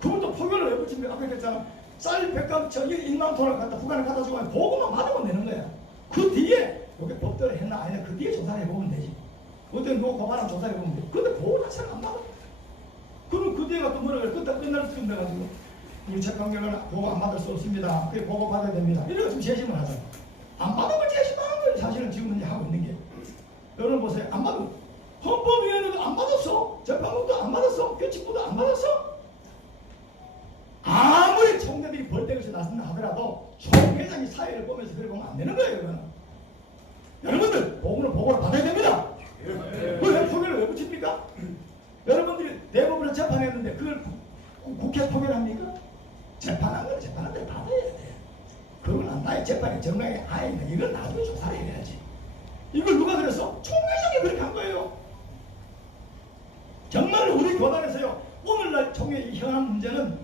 그걸 또 표결을 왜 붙입니까? 아까 그랬잖아. 쌀 100감 저기 1만 톤을 갖다 북한에 갖다 주고 보고만 받으면 되는 거야. 그 뒤에 여기 법대로 했나 아니나 그 뒤에 조사를 해보면 되지. 어떤 누구 고발하면 조사를 해보면 돼. 근데 보고 자체를 안 받아. 그럼 그 뒤에가 또 뭐라 그래. 끝날 쯤 돼가지고 우리 재판결은 보고 안 받을 수 없습니다. 그게 보고 받아야 됩니다. 이래서 지금 재심을 하잖아. 안 받은 걸 재심하는 거예요. 사실은 지금 현재 하고 있는 게. 여러분 보세요. 안 받은 헌법위원회도 안 받았어. 재판국도 안 받았어. 규칙부도 안 받았어. 아무리 총대들이 벌떼같이 나선다 하더라도 총회장이 사회를 보면서 그래 보면 안 되는 거예요. 이거는. 여러분들 보고를 받아야 됩니다. 왜 표결을 왜 붙입니까? 여러분들이 대법원을 재판했는데 그걸 국회 표결합니까? 재판한 건 재판한 대로 받아야 돼. 그걸 나의 재판이 정당하게 아니다. 이걸 나중에 조사를 해야지. 이걸 누가 그랬어? 총회장이 그렇게 한 거예요. 정말 우리 교단에서요. 오늘날 총회 현안 문제는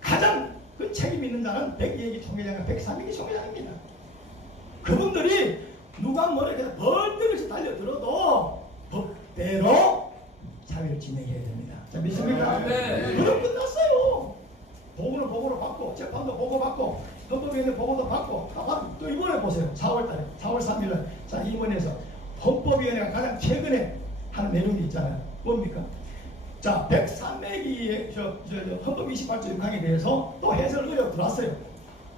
가장 그 책임 있는 자는 102기 총회장과 103기 총회장입니다. 그분들이 누가 뭐라 해서 벌떼같이 달려들어도 법대로 사회를 진행해야 됩니다. 자, 믿습니까? 네. 그럼 끝났어요. 보고를 받고 재판도 보고받고 헌법위원회 보고도 받고 또 이번에 보세요. 4월달에 4월 3일날 자 이번에서 헌법위원회가 가장 최근에 하는 내용이 있잖아요. 뭡니까? 자 103명의 헌법 28조 6항에 대해서 또 해설 의뢰가 들어왔어요.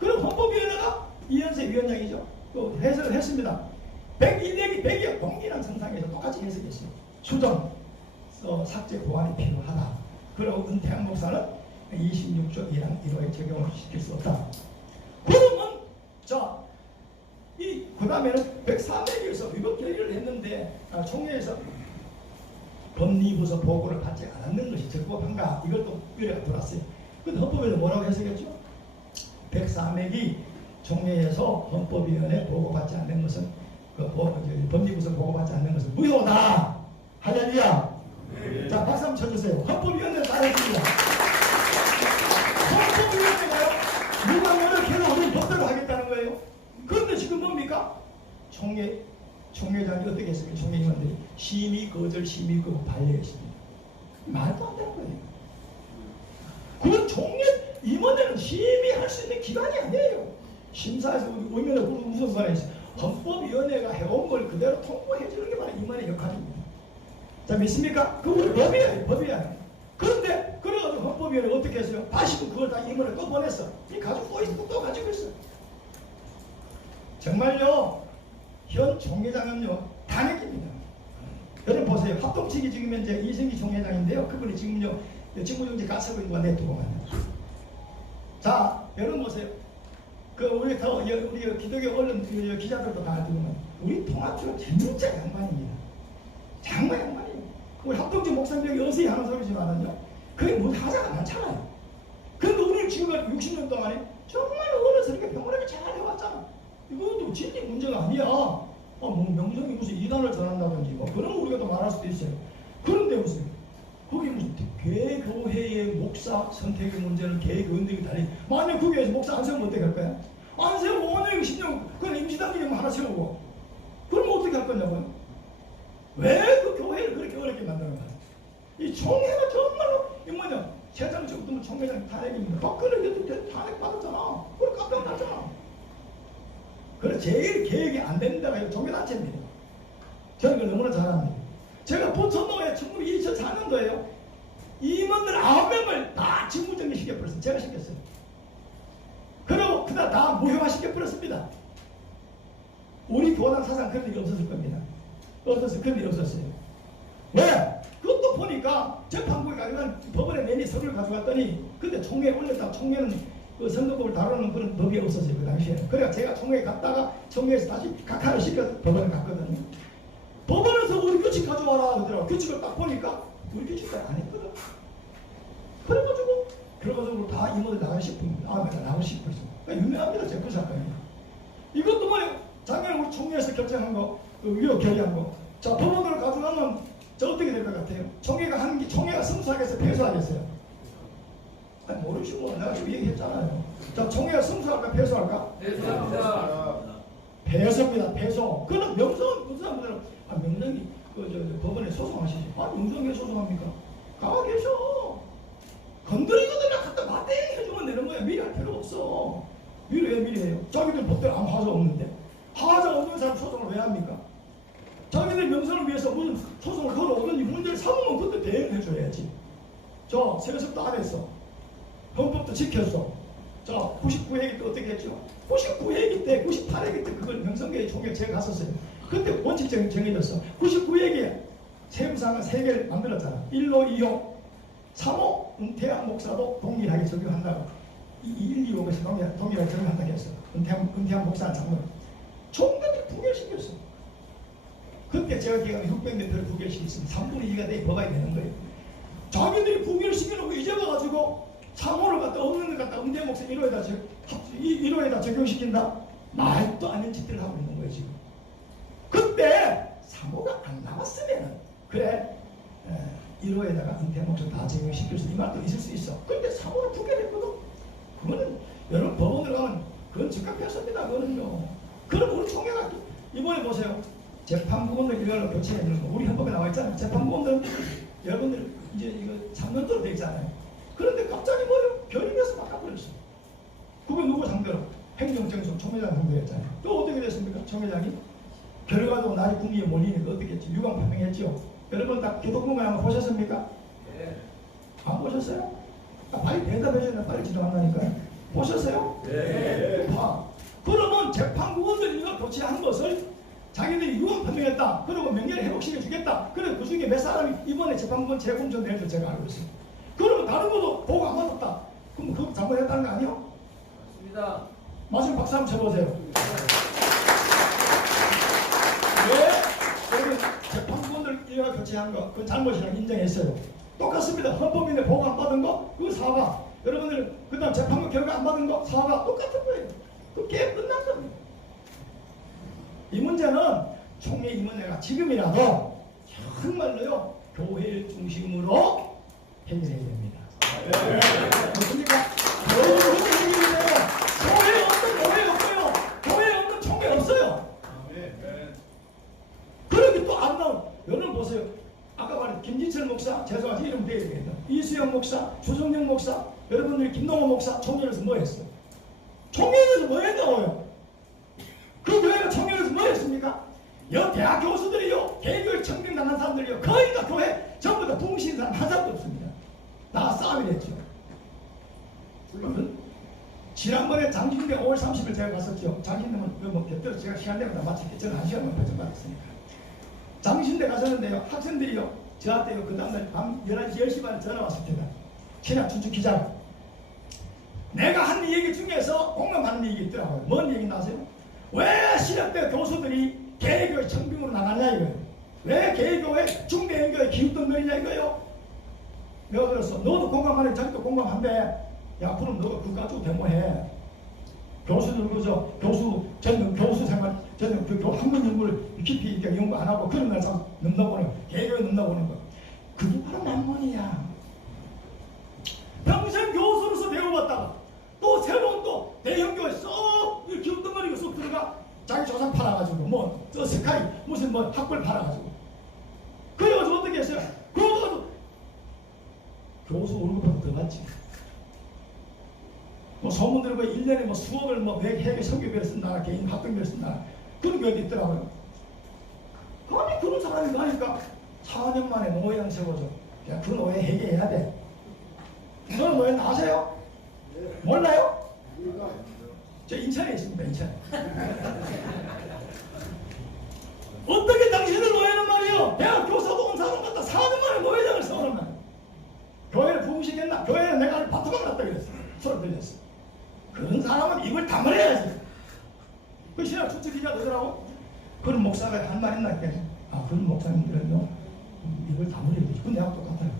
그럼 헌법위원회가 이현세 위원장이죠. 또 해설을 했습니다. 102의 동일한 성상에서 똑같이 해석했어요. 수정 삭제 보완이 필요하다. 그리고 은퇴한 목사는 26조 1항 1호에 적용을 시킬 수 없다. 그러면 그 다음에는 104명에서 위법 결의를 했는데 총회에서 법리부서 보고를 받지 않았는 것이 적법한가 이것도 의뢰가 들어왔어요. 근데 헌법에서 뭐라고 해석했죠? 104명이 총회에서 헌법위원회 보고받지 않는 것은 법리부서 보고받지 않는 것은 무효다. 할렐루야. 네. 자 박수 한번 쳐주세요. 헌법위원회 따르겠습니다. 헌법위원회가요 누가 노력해도 우리 법대로 하겠다는 거예요. 그런데 지금 뭡니까? 총회장이 어떻게 했습니까? 총회의원들이 심의 거절 심의 거부 반려했습니다. 말도 안 되는 거예요. 그 총회 임원회는 심의할 수 있는 기관이 아니에요. 심사에서 의원을 무슨 말이에요? 헌법위원회가 해온 걸 그대로 통보해 주는 게 바로 임원의 역할입니다. 자 믿습니까? 그건 법이야. 그런데 그래가지고 헌법위원회가 어떻게 했어요? 다시 그걸 다 임원을 또 보냈어. 이 가지고 또 있고 또 가지고 있어. 정말요 현 총회장은요 탄핵입니다. 여러분 보세요. 합동치기 지금 현재 이승기 총회장인데요. 그분이 지금요 직무정지 가처분과 내두고 만납니다. 자, 여러분 보세요. 우리 기독교 언론 기자들도 다 알지만 우리 통합주가 진짜 양반입니다. 정말 양반이에요. 우리 합동적 목사님이 어서히 하는 소리지만은요, 그게 뭐 하자가 많잖아요. 그런데 우리는 지금까지 60년 동안에 정말 어른스럽게 평온하게 잘 해왔잖아. 이것도 진리 문제가 아니야. 뭐 명성이 무슨 이단을 전한다든지 뭐 그런 거 우리가 또 말할 수도 있어요. 그런데 무슨 거기 무슨 개교회의 목사 선택의 문제는 개교원들이 달리 만약 거기에서 목사 안 세우면 어떻게 할 거야? 안 세우고 5년 10년 그건 임시단계만 하나 세우고 그러면 어떻게 할 거냐고요? 왜 그 교회를 그렇게 어렵게 만드는 거야? 이 총회가 정말로 이 뭐냐 세상적으로 총회장 탄핵입니다. 박근혜도 탄핵 받았잖아. 그걸 깜짝 놀랐잖아. 그래서 제일 계획이 안 되는 데가 종교단체입니다. 저는 그걸 너무나 잘 압니다. 제가 부천동에 2004년도에요. 임원들 9명을 다 직무정지 시켜버렸어요. 제가 시켰어요. 그리고 그날 다 무효화 시켜버렸습니다. 우리 교단 사상 그런 일이 없었을 겁니다. 그런 일이 없었어요. 왜? 그것도 보니까 재판부에 가져간 법원에 내니 서류를 가져갔더니 근데 총회에 올렸다. 총회는 그 선거법을 다루는 그런 법이 없었어요. 그 당시에. 그래서 제가 총회에 갔다가 총회에서 다시 각하를 시켜서 법원에 갔거든요. 법원에서 우리 규칙 가져와라 그러더라고. 규칙을 딱 보니까 우리 규칙을 안 했거든. 그래가지고 다 임원들 나가고 싶습니다. 내가 나가고 싶어 있어. 그러니까 유명합니다. 제 그 사건이. 이것도 뭐예요? 작년에 우리 총회에서 결정한 거, 위로 결의한 거. 자, 법원으로 가져가면 저 어떻게 될 것 같아요? 총회가 승소하겠어요? 패소하겠어요? 아니 모르시고 뭐. 내가 지금 얘기했잖아요. 자, 총회가 승소할까 패소할까? 패소합니다. 패소입니다. 패소. 그럼 명성은 무슨 사람들은 명성이 법원에 소송하시죠. 명성이 소송합니까? 가 계셔. 건드리거든요. 갖다 맞대 해주면 되는 거야. 미리 할 필요 없어. 미리 해요. 자기들 법대로 아무 하자 없는데. 하자 없는 사람 소송을 왜 합니까? 자기들 명성을 위해서 무슨 소송을 걸어오든지 문제를 삼으면 그때 대응해줘야지. 저 세습도 안 했어. 헌법도 지켰어. 자, 99회기 때 어떻게 했죠? 99회기 때, 98회기 때 그걸 명성교회 총회 제가 갔었어요. 그때 원칙적인 정해졌어. 99회기에 세무상을 3개를 만들었잖아. 1호, 2호, 3호 은퇴한 목사도 동일하게 적용한다고. 1, 2호에서 동일하게 적용한다고 했어. 은퇴한 목사는 장로. 총회를 부결시켰어. 그때 제가 기억하면 600대표를 부결시켰습니다. 3분의 2가 내 법안이 되는 거예요. 자기들이 부결시켜놓고 이제 와가지고 3호를 갖다 없는 걸 갖다 은퇴 목사 1호에다 적용시킨다? 말도 안 되는 짓들을 하고 있는 거예요 지금. 그때 3호가 안 나왔으면 그래 1호에다가 은퇴 목사 다 적용시킬 수 이 말도 있을 수 있어. 근데 3호를 부결했거든. 그거는 여러분 법원으로 가면 그건 즉각 패소입니다. 그거는요. 그럼 우리 총회가 이번에 보세요. 재판부원들 일괄로 교체해주는 거 우리 헌법에 나와 있잖아요. 재판부원들은 여러분들 이제 이거 3년도로 돼 있잖아요. 그런데 갑자기 뭐요? 결의해서 바꿔버렸어. 그게 누구 상대로? 행정정수 총회장 상대였잖아요. 또 어떻게 됐습니까? 총회장이 결의 가지고 나리 국리에 몰리니까 어떻게 했지? 유감 표명했죠. 여러분 다 기독문관 한번 보셨습니까? 네. 안 보셨어요? 빨리 대답해줘야 빨리 지나간다니까요. 보셨어요? 네. 봐. 그러면 재판부원들 이거 교체한 것을 자기들이 유감 표명했다. 그리고 명예를 회복시켜주겠다. 그래서 그 중에 몇 사람이 이번에 재판부원 재공천 될 줄 제가 알고 있어요. 그러면 다른 것도 보고 안 맞았다. 그럼 그거 잘못했다는 거 아니에요? 맞습니다. 마지막 박수 한번 쳐보세요. 왜? 여러분 재판부원들 이거 교체한 거 그건 잘못이라고 인정했어요. 똑같습니다. 헌법인데 보고 안 받은 거 그거 사과. 여러분들 그 다음 재판부 결과 안 받은 거 사과. 똑같은 거예요. 그 게임 끝난 겁니다. 이 문제는 총회 임원회가 지금이라도 정말로요 교회를 중심으로 해결해야 됩니다. 그러니까 교회 해결해요. 교회 없는 교회 없어요. 교회 없는 총회 없어요. 그런데 또 안 나온 여러분 보세요. 아까 말한 김진철 목사 죄송하지 이름 대야 되겠다. 이수영 목사, 조성영 목사, 여러분들이 김동호 목사 총회에서 뭐 했어? 총회에서 뭐 했나요? 그 교회가 총회에서 뭐 했습니까? 대학 교수들이요, 개교육 청빙당한 사람들이요, 거의 다 교회 전부 다 붕신 사람 한 사람도 없습니다. 다 싸움이 됐죠. 지난번에 장신대 5월 30일 제가 갔었죠. 장신대는 뭐 곁들여 제가 시간 되면 다 마치겠죠. 저는 1시간만 배정 받았으니까. 장신대 가셨는데요, 학생들이요, 저한테요, 그 다음날 밤 11시, 10시 반에 전화 왔을 때다. 신학 춘추 기자. 내가 한 얘기 중에서 공감하는 얘기 있더라고요. 뭔 얘기 나세요? 왜 신학대 교수들이 개교회 청빙으로 나갔냐 이거예요. 왜 개교회 중대인교회 기웃덩거리냐 이거예요. 내가 그랬어. 너도 공감하네. 자기도 공감한대. 야, 그럼 너가 그거 가지고 데모해. 교수들 그저 저는 교수 생활 저는 그 학문 연구를 깊이 있게 연구 안 하고 그런 날 참 넘나보는 개교에 넘나보는 거. 그게 바로 남문이야. 평생 교수로서 배워봤다가 또 새로운 또 대형교회 쏙 기웃덩거리고 쏙 들어가 자기 조상 팔아가지고 뭐 저 스카이 무슨 뭐 학벌 팔아가지고 그래가지고 어떻게 했어요? 그래가지고 교수 월급보다 더 받지. 뭐 소문 들고 1년에 뭐 수억을 뭐 해외 성교비를 쓴다, 개인 학병비를 쓴다 그런 교회도 있더라고요. 아니 그런 사람이 나니까 4년 만에 노예양 세워줘. 야, 그 노예 해결해야 돼. 너는 노예 아세요? 몰라요? 저 인천에 있습니다. 인천에. 어떻게 당신들 노예는 말이요? 대학 교사도 온 사람 같다 4년 만에 노예장을 세우는 말이야. 교회를 부흥시켰나? 교회는 내가 바토막 났다 그랬어. 소리 들렸어. 그런 사람은 입을 다물어야지. 그 신학 추측 기자 되더라고. 그런 목사가 한 말 했나 했겠지. 아, 그런 목사님들은요 입을 다물어야지. 그건 내가 똑같아요.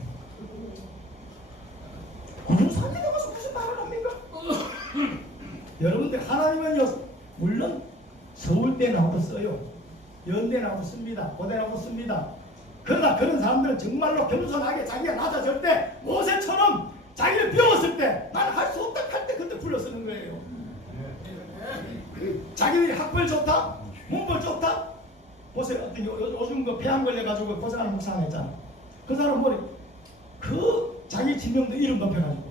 그런 사람이 나가서 무슨 말을 합니까? 여러분들 하나님은요 물론 서울대 나와도 써요. 연대 나와도 씁니다. 고대 나와도 씁니다. 그러나 그런 사람들은 정말로 겸손하게 자기가 낮아질 때 모세처럼 자기를 배웠을 때 나는 할 수 없다 할 때 그때 불러 쓰는 거예요. 자기들이 학벌 좋다, 문벌 좋다. 보세요. 요즘 그 폐암 걸려가지고 고생하는 목사 하나 있잖아. 그 사람 머리 그 자기 지명도 이름 높여가지고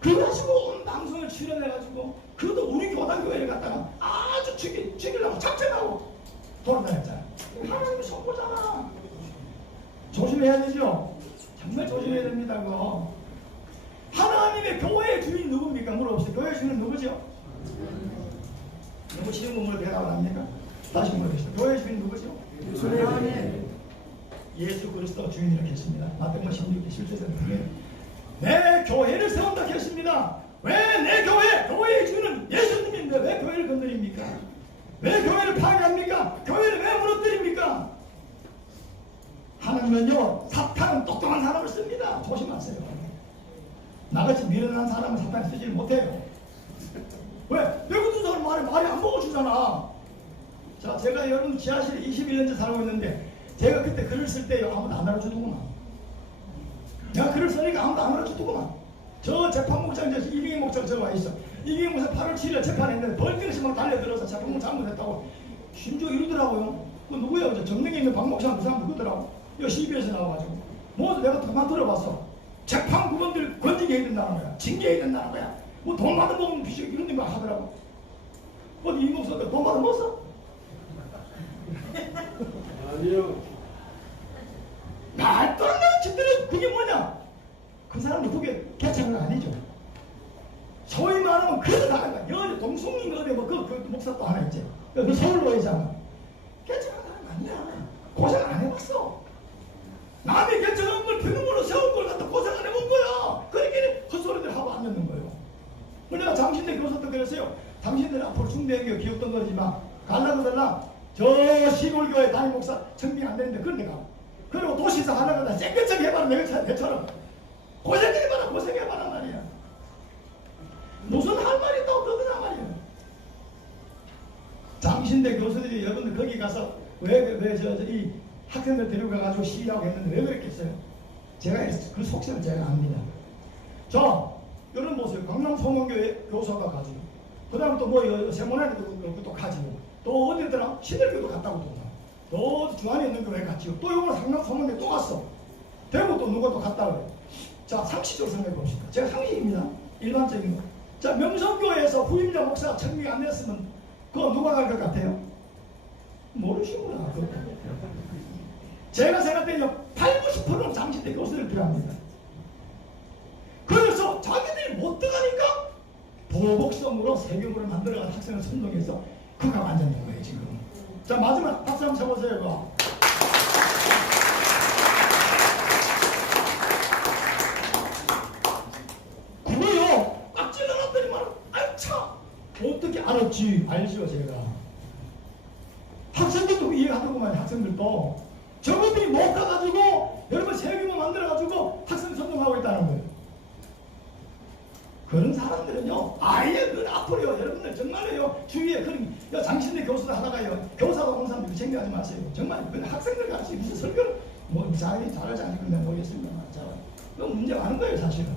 그래가지고 온 방송을 출연해가지고 그도 우리 교단교회를 갖다가 아주 죽이려고 작정하고 돌아다녔잖아. 하나님이 선보잖아. 조심해야 되죠. 정말 조심해야 됩니다. 그거. 하나님의 교회의 주인 누굽니까? 물어봅시다. 교회의 주인은 누구죠? 너무 쉬운 거 물어도 대답 안 합니까? 다시 물어봅시다. 교회의 주인 누구죠? 예수 그리스도 주인이라고 했습니다. 마태복음 16장 17절에 내 교회를 세운다 했습니다. 왜 내 교회의 주인은 예수님인데 왜 교회를 건드립니까? 왜 교회를 파괴합니까? 교회를 왜 무너뜨립니까? 하나님은요 사탄은 똑똑한 사람을 씁니다. 조심하세요. 나같이 미련한 사람은 사탄이 쓰지 못해요. 왜? 외국인 사람 말이 안 먹어주잖아. 자, 제가 여러분 지하실에 21년째 살고 있는데 제가 그때 글을 쓸 때요 아무도 안 알아주더구만. 내가 글을 쓰니까 아무도 안 알아주더구만. 저 재판국장 이경희 목사가 저기 와 있어. 이경희 목사 8월 7일에 재판했는데 벌떡이 막 달려들어서 재판국 잘못했다고 심지어 이러더라고요. 그 누구예요? 저 정릉에 있는 박 목사 그 사람 누구더라고. 이거 CBS에 나와가지고 뭐 내가 그만 들어봤어. 재판국원들 건지게 해야 된다는 거야. 징계해야 된다는 거야. 뭐 돈 받아 먹으면 비싸 이런 데만 하더라고. 어디 이 목사가 돈 받아 먹었어? 아니요. 말도 안 되는 짓들은 그게 뭐냐? 그 사람은 그게 개창은 아니죠. 소위 말하면 그래도 다른 거야. 여기 동성인 어디 그 목사 또 하나 있지. 그 서울로 있잖아. 개창한 사람 아니야. 고생 안 해봤어. 남이 개창한 걸 피눈물로 세운 걸 갖다 고생 안 해본 거야. 그러니까 헛소리들 하고 안 듣는 거예요. 내가 당신들 교사도 그랬어요. 당신들 앞으로 중대형교 기억던 거지만 갈라고 달라. 저 시골교회 담임 목사 청빙 안 되는데 그런 데가. 그리고 도시에서 하려고 하다 쌩끗하게 해봐라. 내처럼 고생해봐라. 고생해봐라 말이야. 무슨 할 말이 있다고 그러더라 말이야. 당신들 교수들이 여러분들 거기 가서 이 학생들 데려가가지고 시위하고 했는데 왜 그랬겠어요? 제가 그 속셈을 제가 압니다. 자, 이런 모습 강남 성원교회 교사가 가지고 그 다음 또 뭐 세모나리도 또 가지고 또 어디더라? 신들교도 갔다고 또 주안에 있는 교회 갔지요. 또 이번에 강남 성원교회 또 갔어. 대구 또 누가 또 갔다 그래. 자, 상식적으로 생각해 봅시다. 제가 상식입니다. 일반적인 거. 자, 명성교회에서 후임자 목사 청빙 안 됐으면 그거 누가 갈 것 같아요? 모르시구나. 제가 생각할 때는 80~90%는 당신들 교수들 필요합니다. 그래서 자기들이 못 들어가니까 보복성으로 세경으로 만들어가는 학생을 선동해서 그가 만드는 거예요 지금. 자, 마지막 박수 한번 쳐보세요. 이거. 그거요 꽉 찔러놨더니 알죠 제가. 학생들도 이해하더구만. 학생들도 저것들이 못 가가지고 여러분 세금을 만들어가지고 학생 선동하고 있다는 거예요. 그런 사람들은요 아예 늘 앞으로요 여러분들 정말로요 주위에 그런 장신대 교수도 하다가요 교사가 온 사람들 챙겨하지 마세요. 정말 그 학생들 같이 무슨 설교를 뭐 잘하지 않을지 모르겠습니다만 그건 문제 많은 거예요 사실은.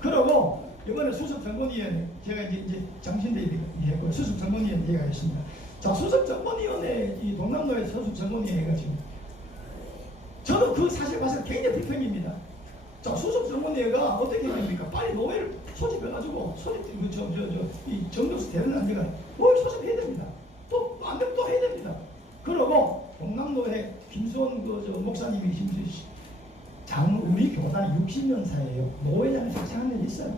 그러고 이번에 수습정보위원회 제가 이제 장신대 얘기했고요. 수습정보위원회 얘기가 있습니다. 자, 수습정보위원회 이 동남로의 수습정보위원회가 지금 저도 그 사실 봐서 굉장히 불평입니다. 자, 수습정보위원회가 어떻게 해야 됩니까? 빨리 노회를 소집해가지고 이 정교수 되는 안제가 뭘 소집해야 됩니다. 또 안 되면 또 해야 됩니다. 그러고 동남로회 김수원 목사님이 우리 교단이 60년사예요. 노회장이 설치한 일이 있어요.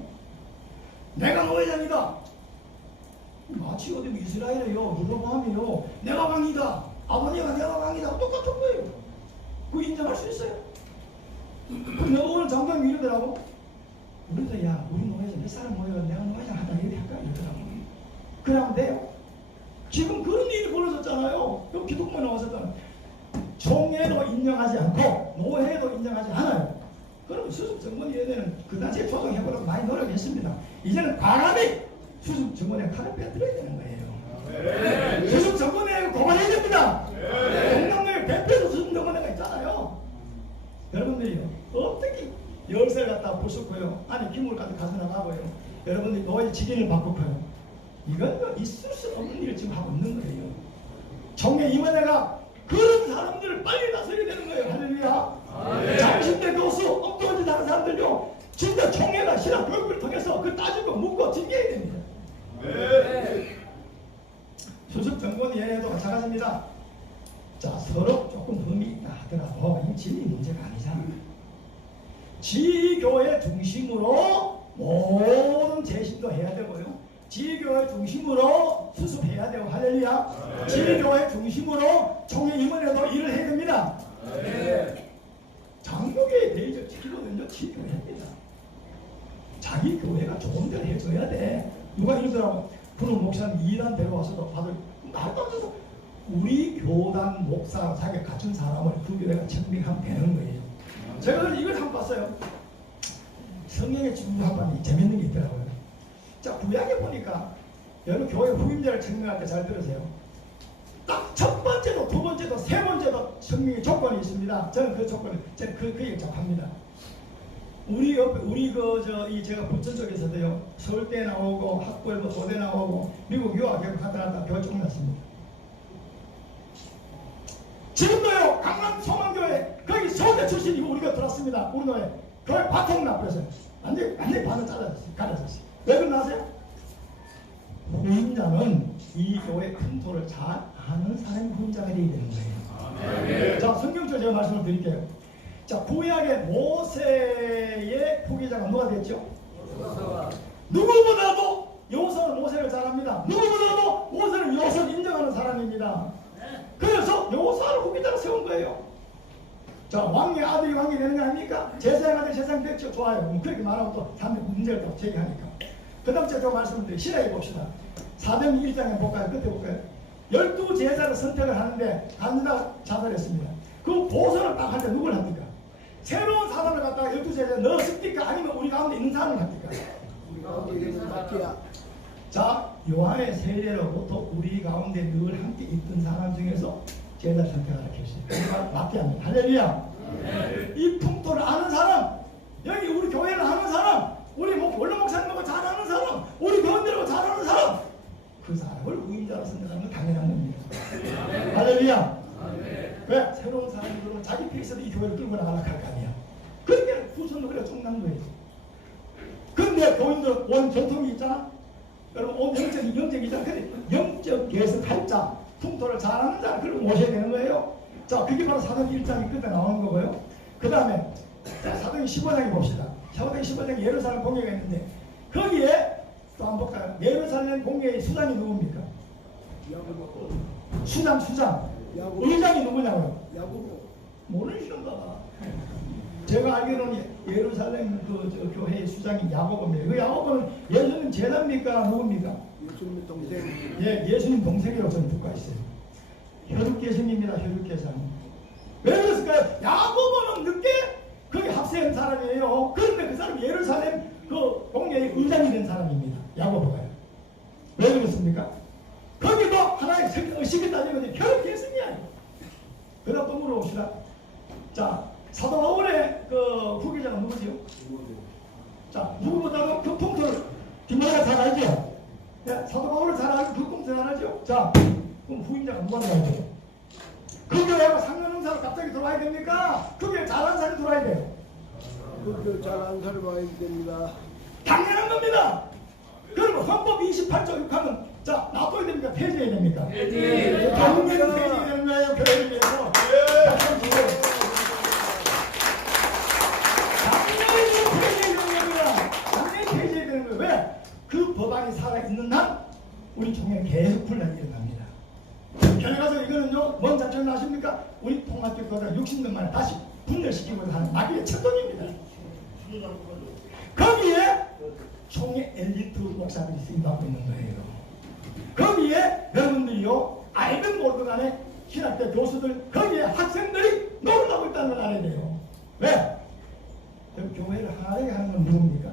내가 노회장이다. 마치 어디 이스라엘이요, 유로밤이요, 내가 왕이다. 아버지가 내가 왕이다. 똑같은 거예요. 그거 인정할 수 있어요. 그럼 내가 오늘 장관이 이러더라고. 우리도 야, 우리 노회장 몇 사람 모여가 내가 노회장 하다 얘기할까 이러더라고. 그러면 돼요. 지금 그런 일이 벌어졌잖아요. 여기 기독교에 나왔었잖아요. 총회도 인정하지 않고 노회도 인정하지 않아요. 그럼 수습정보위원회는 그 당시에 조정해보려고 많이 노력했습니다. 이제는 과감히 수습정보위원회 칼을 빼들어야 되는 거예요. 수습정보위원회 고발해야 됩니다. 동남로에 대표도 수습정보위원회가 있잖아요. 여러분들이요 어떻게 열쇠를 갖다 부수고요 안에 기물을 갖다 가져나가고요 여러분들이 노예 직인을 바꾸고요 이건 있을 수 없는 일을 지금 하고 있는 거예요. 총회 임원회가 그런 사람들을 빨리 나서야 되는 거예요. 할렐루야. 장신대 교수 엉뚱한 짓 하는 사람들요 진짜 총회가 신학 교육을 통해서 그 따지고 묻고 징계해야 됩니다. 수습정보위원회도 마찬가지입니다. 자, 서로 조금 흠이 있다 하더라도 이 진리 문제가 아니잖아. 지교회 중심으로 모든 재신도 해야 되고요. 지교회 중심으로 수습해야 되고 할렐루야. 지교회 중심으로 총회 임원회도 일을 해야 됩니다. 장로교의 대의적 지키거든요. 지교회입니다. 자기 교회가 좋은 데를 해줘야 돼. 누가 이러더라고. 그런 목사님 2단 데려와서도 다들 말도 안 돼서 우리 교단 목사 자기가 갖춘 사람을 그 교회가 청빙하면 되는 거예요. 제가 이걸 한번 봤어요. 성경에 지금 한번 재밌는 게 있더라고요. 자, 구약에 보니까 여러분 교회 후임자를 청명할 때 잘 들으세요. 딱 첫 번째도 두 번째도 세 번째도 청명의 조건이 있습니다. 저는 그 조건을 저는 그 얘기 자꾸 합니다. 우리 제가 부천 쪽에서도요 서울대 나오고 학부에도 고대 나오고 미국 유학 갔다 교회 쪽 났습니다. 지금도요 강남 소망교회 거기 서울대 출신이고 우리가 들었습니다. 우리 노예 교회 바통 나버렸어요. 완전히 반을 가려졌어요. 왜 그러나세요? 후임자는 이 교회 풍토를 잘 아는 사람이 후임자가 되어야 되는 거예요. 자, 성경적 제가 말씀을 드릴게요. 자, 구약의 모세의 후계자가 누가 됐죠? 누구보다도 여호수아는 모세를 잘 압니다. 누구보다도 모세는 여호수아를 인정하는 사람입니다. 그래서 여호수아를 후계자로 세운 거예요. 자, 왕의 아들이 왕이 되는 거 아닙니까? 제사장 아들이 제사장 됐죠? 좋아요. 그렇게 말하고 또 사람들이 문제를 또 제기하니까. 그 다음 제가 말씀을 드릴게요. 신약에 봅시다. 사도행전 1장에 볼까요? 그때 볼까요? 12제자를 선택을 하는데 간주다가 자살했습니다. 그 보선을 딱 할 때 누굴 합니까? 새로운 사람을 갖다가 12제자에 넣었습니까? 아니면 우리 가운데 있는 사람을 합니까? 우리 가운데 있는 사람이야. 자, 요한의 세례로부터 우리 가운데 늘 함께 있던 사람 중에서 제자 선택하라 했어요. 맞게 합니다. 할렐루야. 이 풍토를 아는 사람, 여기 우리 교회를 아는 사람, 우리 원로 목사님하고 잘 아는 사람, 우리 교원들하고 잘 아는 사람, 그 사람을 후임자로 선택하는 건 당연한 겁니다. 할렐루야. 왜? 새로운 사람들은 자기 페이스로 이 교회를 끌고 나가려고 할 거 아니야. 그러니까 후손도 그래 쫑난 거예요. 근데 교인들은 원 전통이 있잖아. 여러분 온 영적이 있잖아. 근데 영적 예수 팔자 풍토를 잘하는 자를 그걸 모셔야 되는 거예요. 자, 그게 바로 사도행전 1장이 끝에 나오는 거고요. 그 다음에 사도행전 15장에 봅시다. 사도행전 15장에 예루살렘 공회가 있는데 거기에 또 한번 볼까요? 예루살렘 공회의 수장이 누굽니까? 수장. 의장이 누구냐고요? 모르시는가 봐. 제가 알기로는 예루살렘 교회의 수장이 야고보입니다. 그 야고보는 예수님 제자입니까? 누굽니까? 예수님의 동생. 예, 예수님 동생이라고 저는 듣고 있어요. 혈육계성입니다. 혈육계성. 왜 그랬을까요? 야고보는 늦게 거기 합세한 사람이에요. 그런데 그 사람이 예루살렘 그 공예의 의장이 된 사람입니다. 야고보가요. 왜 그렇습니까? 거기도 하나의 의식이 따지면 혈육계성이야. 그 다음 또 물어봅시다. 자, 사도 바울의 그 후계자가 누구지요? 자, 누구보다도 그 풍토를 디모데가 잘 알죠? 네, 사도 바울을 잘 알고 그 풍토를 잘 알죠? 자, 그럼 후임자가 누가 나와야 돼요? 그 교회가 상관음사로 갑자기 들어와야 됩니까? 그 교회 잘하는 사람이 들어와야 돼요. 그 잘하는 사람 와야 됩니다. 당연한 겁니다. 그러면 헌법 28조 6항은 자, 놔둬야 됩니까? 폐지해야 됩니까? 당연히 폐지해야 되는 거예요. 교회를 위해서. 왜? 그 법안이 살아있는 한 우리 총회는 계속 분란이 일어납니다. 교회 가서 이거는요, 뭔 작전을 아십니까? 우리 통합교회가 60년 만에 다시 분열시키고자 하는 마귀의策动입니다. 거기에 총회 엘리트 목사들이 쓰임받고 있는 거예요. 거기에 여러분들이요, 알든 모르든 간에 신학대 교수들, 거기에 학생들이 놀라고 있다는 걸 알아야 돼요. 왜? 교회를 하나되게 하는 건 누굽니까?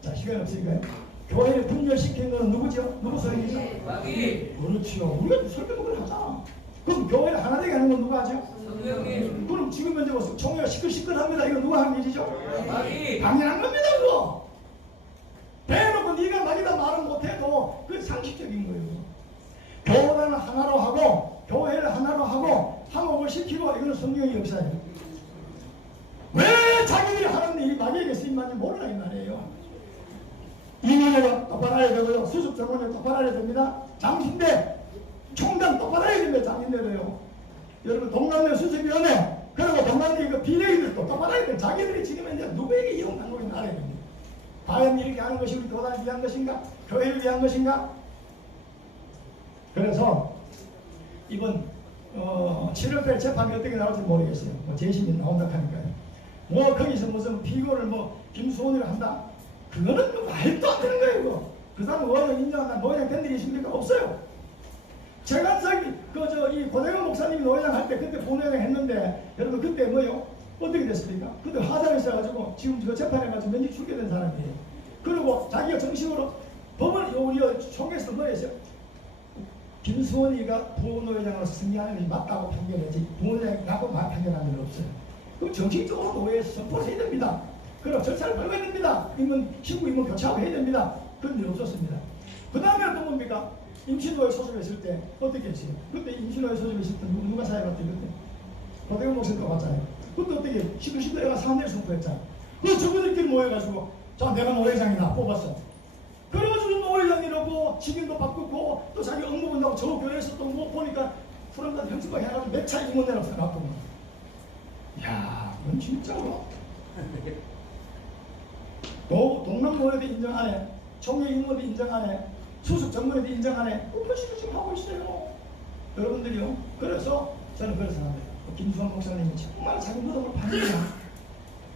자, 시간 없으니까요. 교회를 분열시키는 건 누구죠? 누구 소리죠? 마귀. 그렇지요. 우리가 설득을 하자. 그럼 교회를 하나되게 하는 건 누가 하죠? 성령님. 그럼 지금 현재 뭐 총회가 시끌시끌합니다. 이거 누가 하는 일이죠? 마귀. 당연한 겁니다, 그거. 대놓고 네가 마귀다 말은 못해도 그 상식적인 거예요. 교단을 하나로 하고 교회를 하나로 하고 화목을 시키고 이거는 성령의 역사예요. 왜 자기들이 하는 일이 마귀에게 쓰임받는지 몰라 이 말이에요. 임원회가 똑바로 해야 되고요. 수습 정원회 똑바로 해야 됩니다. 장신대 총장 똑바로 해야 됩니다. 장신대로요. 여러분 동남대 수습위원회 그리고 동남대 그 비례인들도 똑바로 해야 돼요. 자기들이 지금 현재 누구에게 이용한 거인지 알아야 됩니다. 과연 이렇게 하는 것이 우리 교단을 위한 것인가? 교회를 위한 것인가? 그래서 이번 7월달 재판이 어떻게 나올지 모르겠어요. 뭐 재심이 나온다 하니까요. 뭐 거기서 무슨 피고를 뭐 김수원이라 한다. 그거는 뭐 말도 안 되는 거예요. 이거. 그 사람 원형 인정한다. 노회장 된 일이 있습니까? 없어요. 최강석이 이 고대건 목사님이 노회장 할 때 그때 본회장 했는데 여러분 그때 뭐요? 어떻게 됐습니까? 그때 화장을 써가지고 지금 그 재판해가지고 면직 출교된 사람이에요. 그리고 자기가 정식으로 법원 우리 총회에서 뭐 했어요? 김수원이가 부노회장으로 승리하는 것이 맞다고 판결했지 부노회장이라고 판결한 일 없어요. 그럼 정식적으로 노회에서 선포를 해야 됩니다. 그럼 절차를 밟아야 됩니다. 신부 임원 교체하고 해야 됩니다. 그런 일 없었습니다. 그 다음에 또 뭡니까? 임신노예 소집했을 때 어떻게 했어요? 그때 임신노예 소집했을 때 누가 사회봤대요? 그때? 고대건 목사님도 봤잖아요. 그때 어떻게 시끌시끌해가 사람들 선포했잖아요. 그래서 저분들끼리 모여가지고 자 내가 노회장이다 뽑았어. 그래가지고 노회장이라고 직인도 바꾸고 또 자기 업무 본다고 저 교회에서 또 뭐 보니까 사람들 형수가 해가지고 몇 차 임원내라고 생각하고 야 이건 진짜로 동남노회도 인정 안 해, 총회 임원도 인정 안 해, 수습 전문회도 인정 안 해. 표시를 지금 하고 있어요. 여러분들이요. 그래서 저는 그래서 생각해요. 김수환 목사님이 정말 자기 무덤을 파니까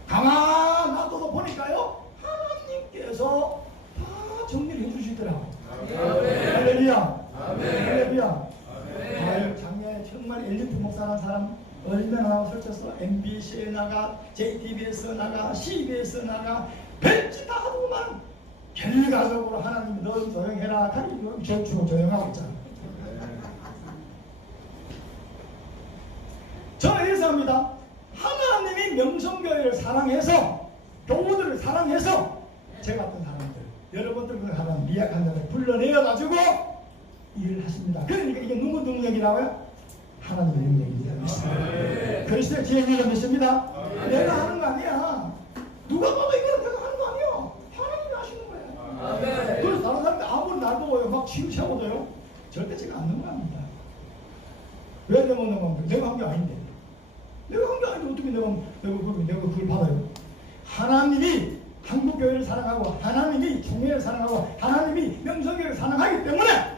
가만 놔둬도 보니까요 하나님께서 다 정리를 해주시더라고. 할렐루야. 할렐루야. 작년에 정말 엘리트 목사라는 사람 얼마나 나와 설쳤어. MBC에 나가, JTBC에 나가, CBS에 나가 별짓 다 하더구만. 결과적으로 하나님이 너 조용해라 하니 저축은 조용하고 있잖아. 저는 예상합니다. 하나님이 명성교회를 사랑해서 교우들을 사랑해서 제 같은 사람들 여러분들 하나님 미약한 자를 불러내어가지고 일을 하십니다. 그러니까 이게 누구 능력이라고요? 하나님의 능력입니다. 그리스도의 지혜를 믿습니다. 내가 하는 거 아니야. 누가 봐도 이거는 내가 하는 거 아니야. 하나님이 하시는 거예요. 그래서 다른 사람들 아무리 날 보고요 막 치우쳐보도요 절대 제가 안 넘어갑니다. 왜 넘어가면 내가 한 게 아닌데. 내가 한 게 아닌데 어떻게 내가 그걸 받아요? 하나님이 한국교회를 사랑하고 하나님이 총회를 사랑하고 하나님이 명성교회를 사랑하기 때문에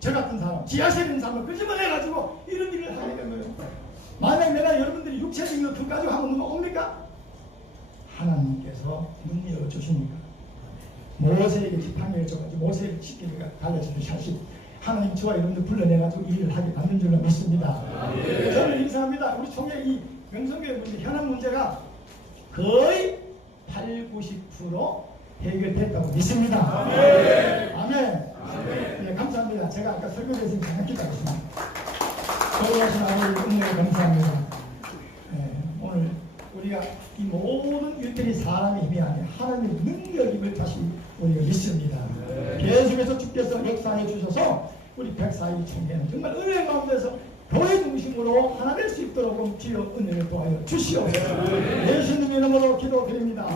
저 같은 사람, 지하실에 있는 사람을 끄집어내가지고 이런 일을 하게 된 거예요. 만약 내가 여러분들이 육체적인 거 그거 가지고 하면 누가 옵니까? 하나님께서 눈 열어주시니까 모세에게 지팡이를 줘가지고 모세를 시키니까 달려주는 샷이 하나님 저와 여러분들 불러내가지고 일을 하게 받는 줄로 믿습니다. 저는 인사합니다. 우리 총회 이 명성교회 문제, 현안 문제가 거의 80~90% 해결됐다고 믿습니다. 아멘. 네, 감사합니다. 제가 아까 설교에서 잠깐 기다렸습니다. 거룩하신 아버지 은혜에 감사합니다. 네, 오늘 우리가 이 모든 일들이 사람의 힘이 아니라 하나님의 능력임을 다시 우리가 믿습니다. 계속해서 주께서 역사해 주셔서 우리 104일 총회는 정말 은혜 가운데서 교회 중심으로 하나 될 수 있도록 주여 은혜를 도하여 주시옵소서. 예수님 이름으로 기도드립니다.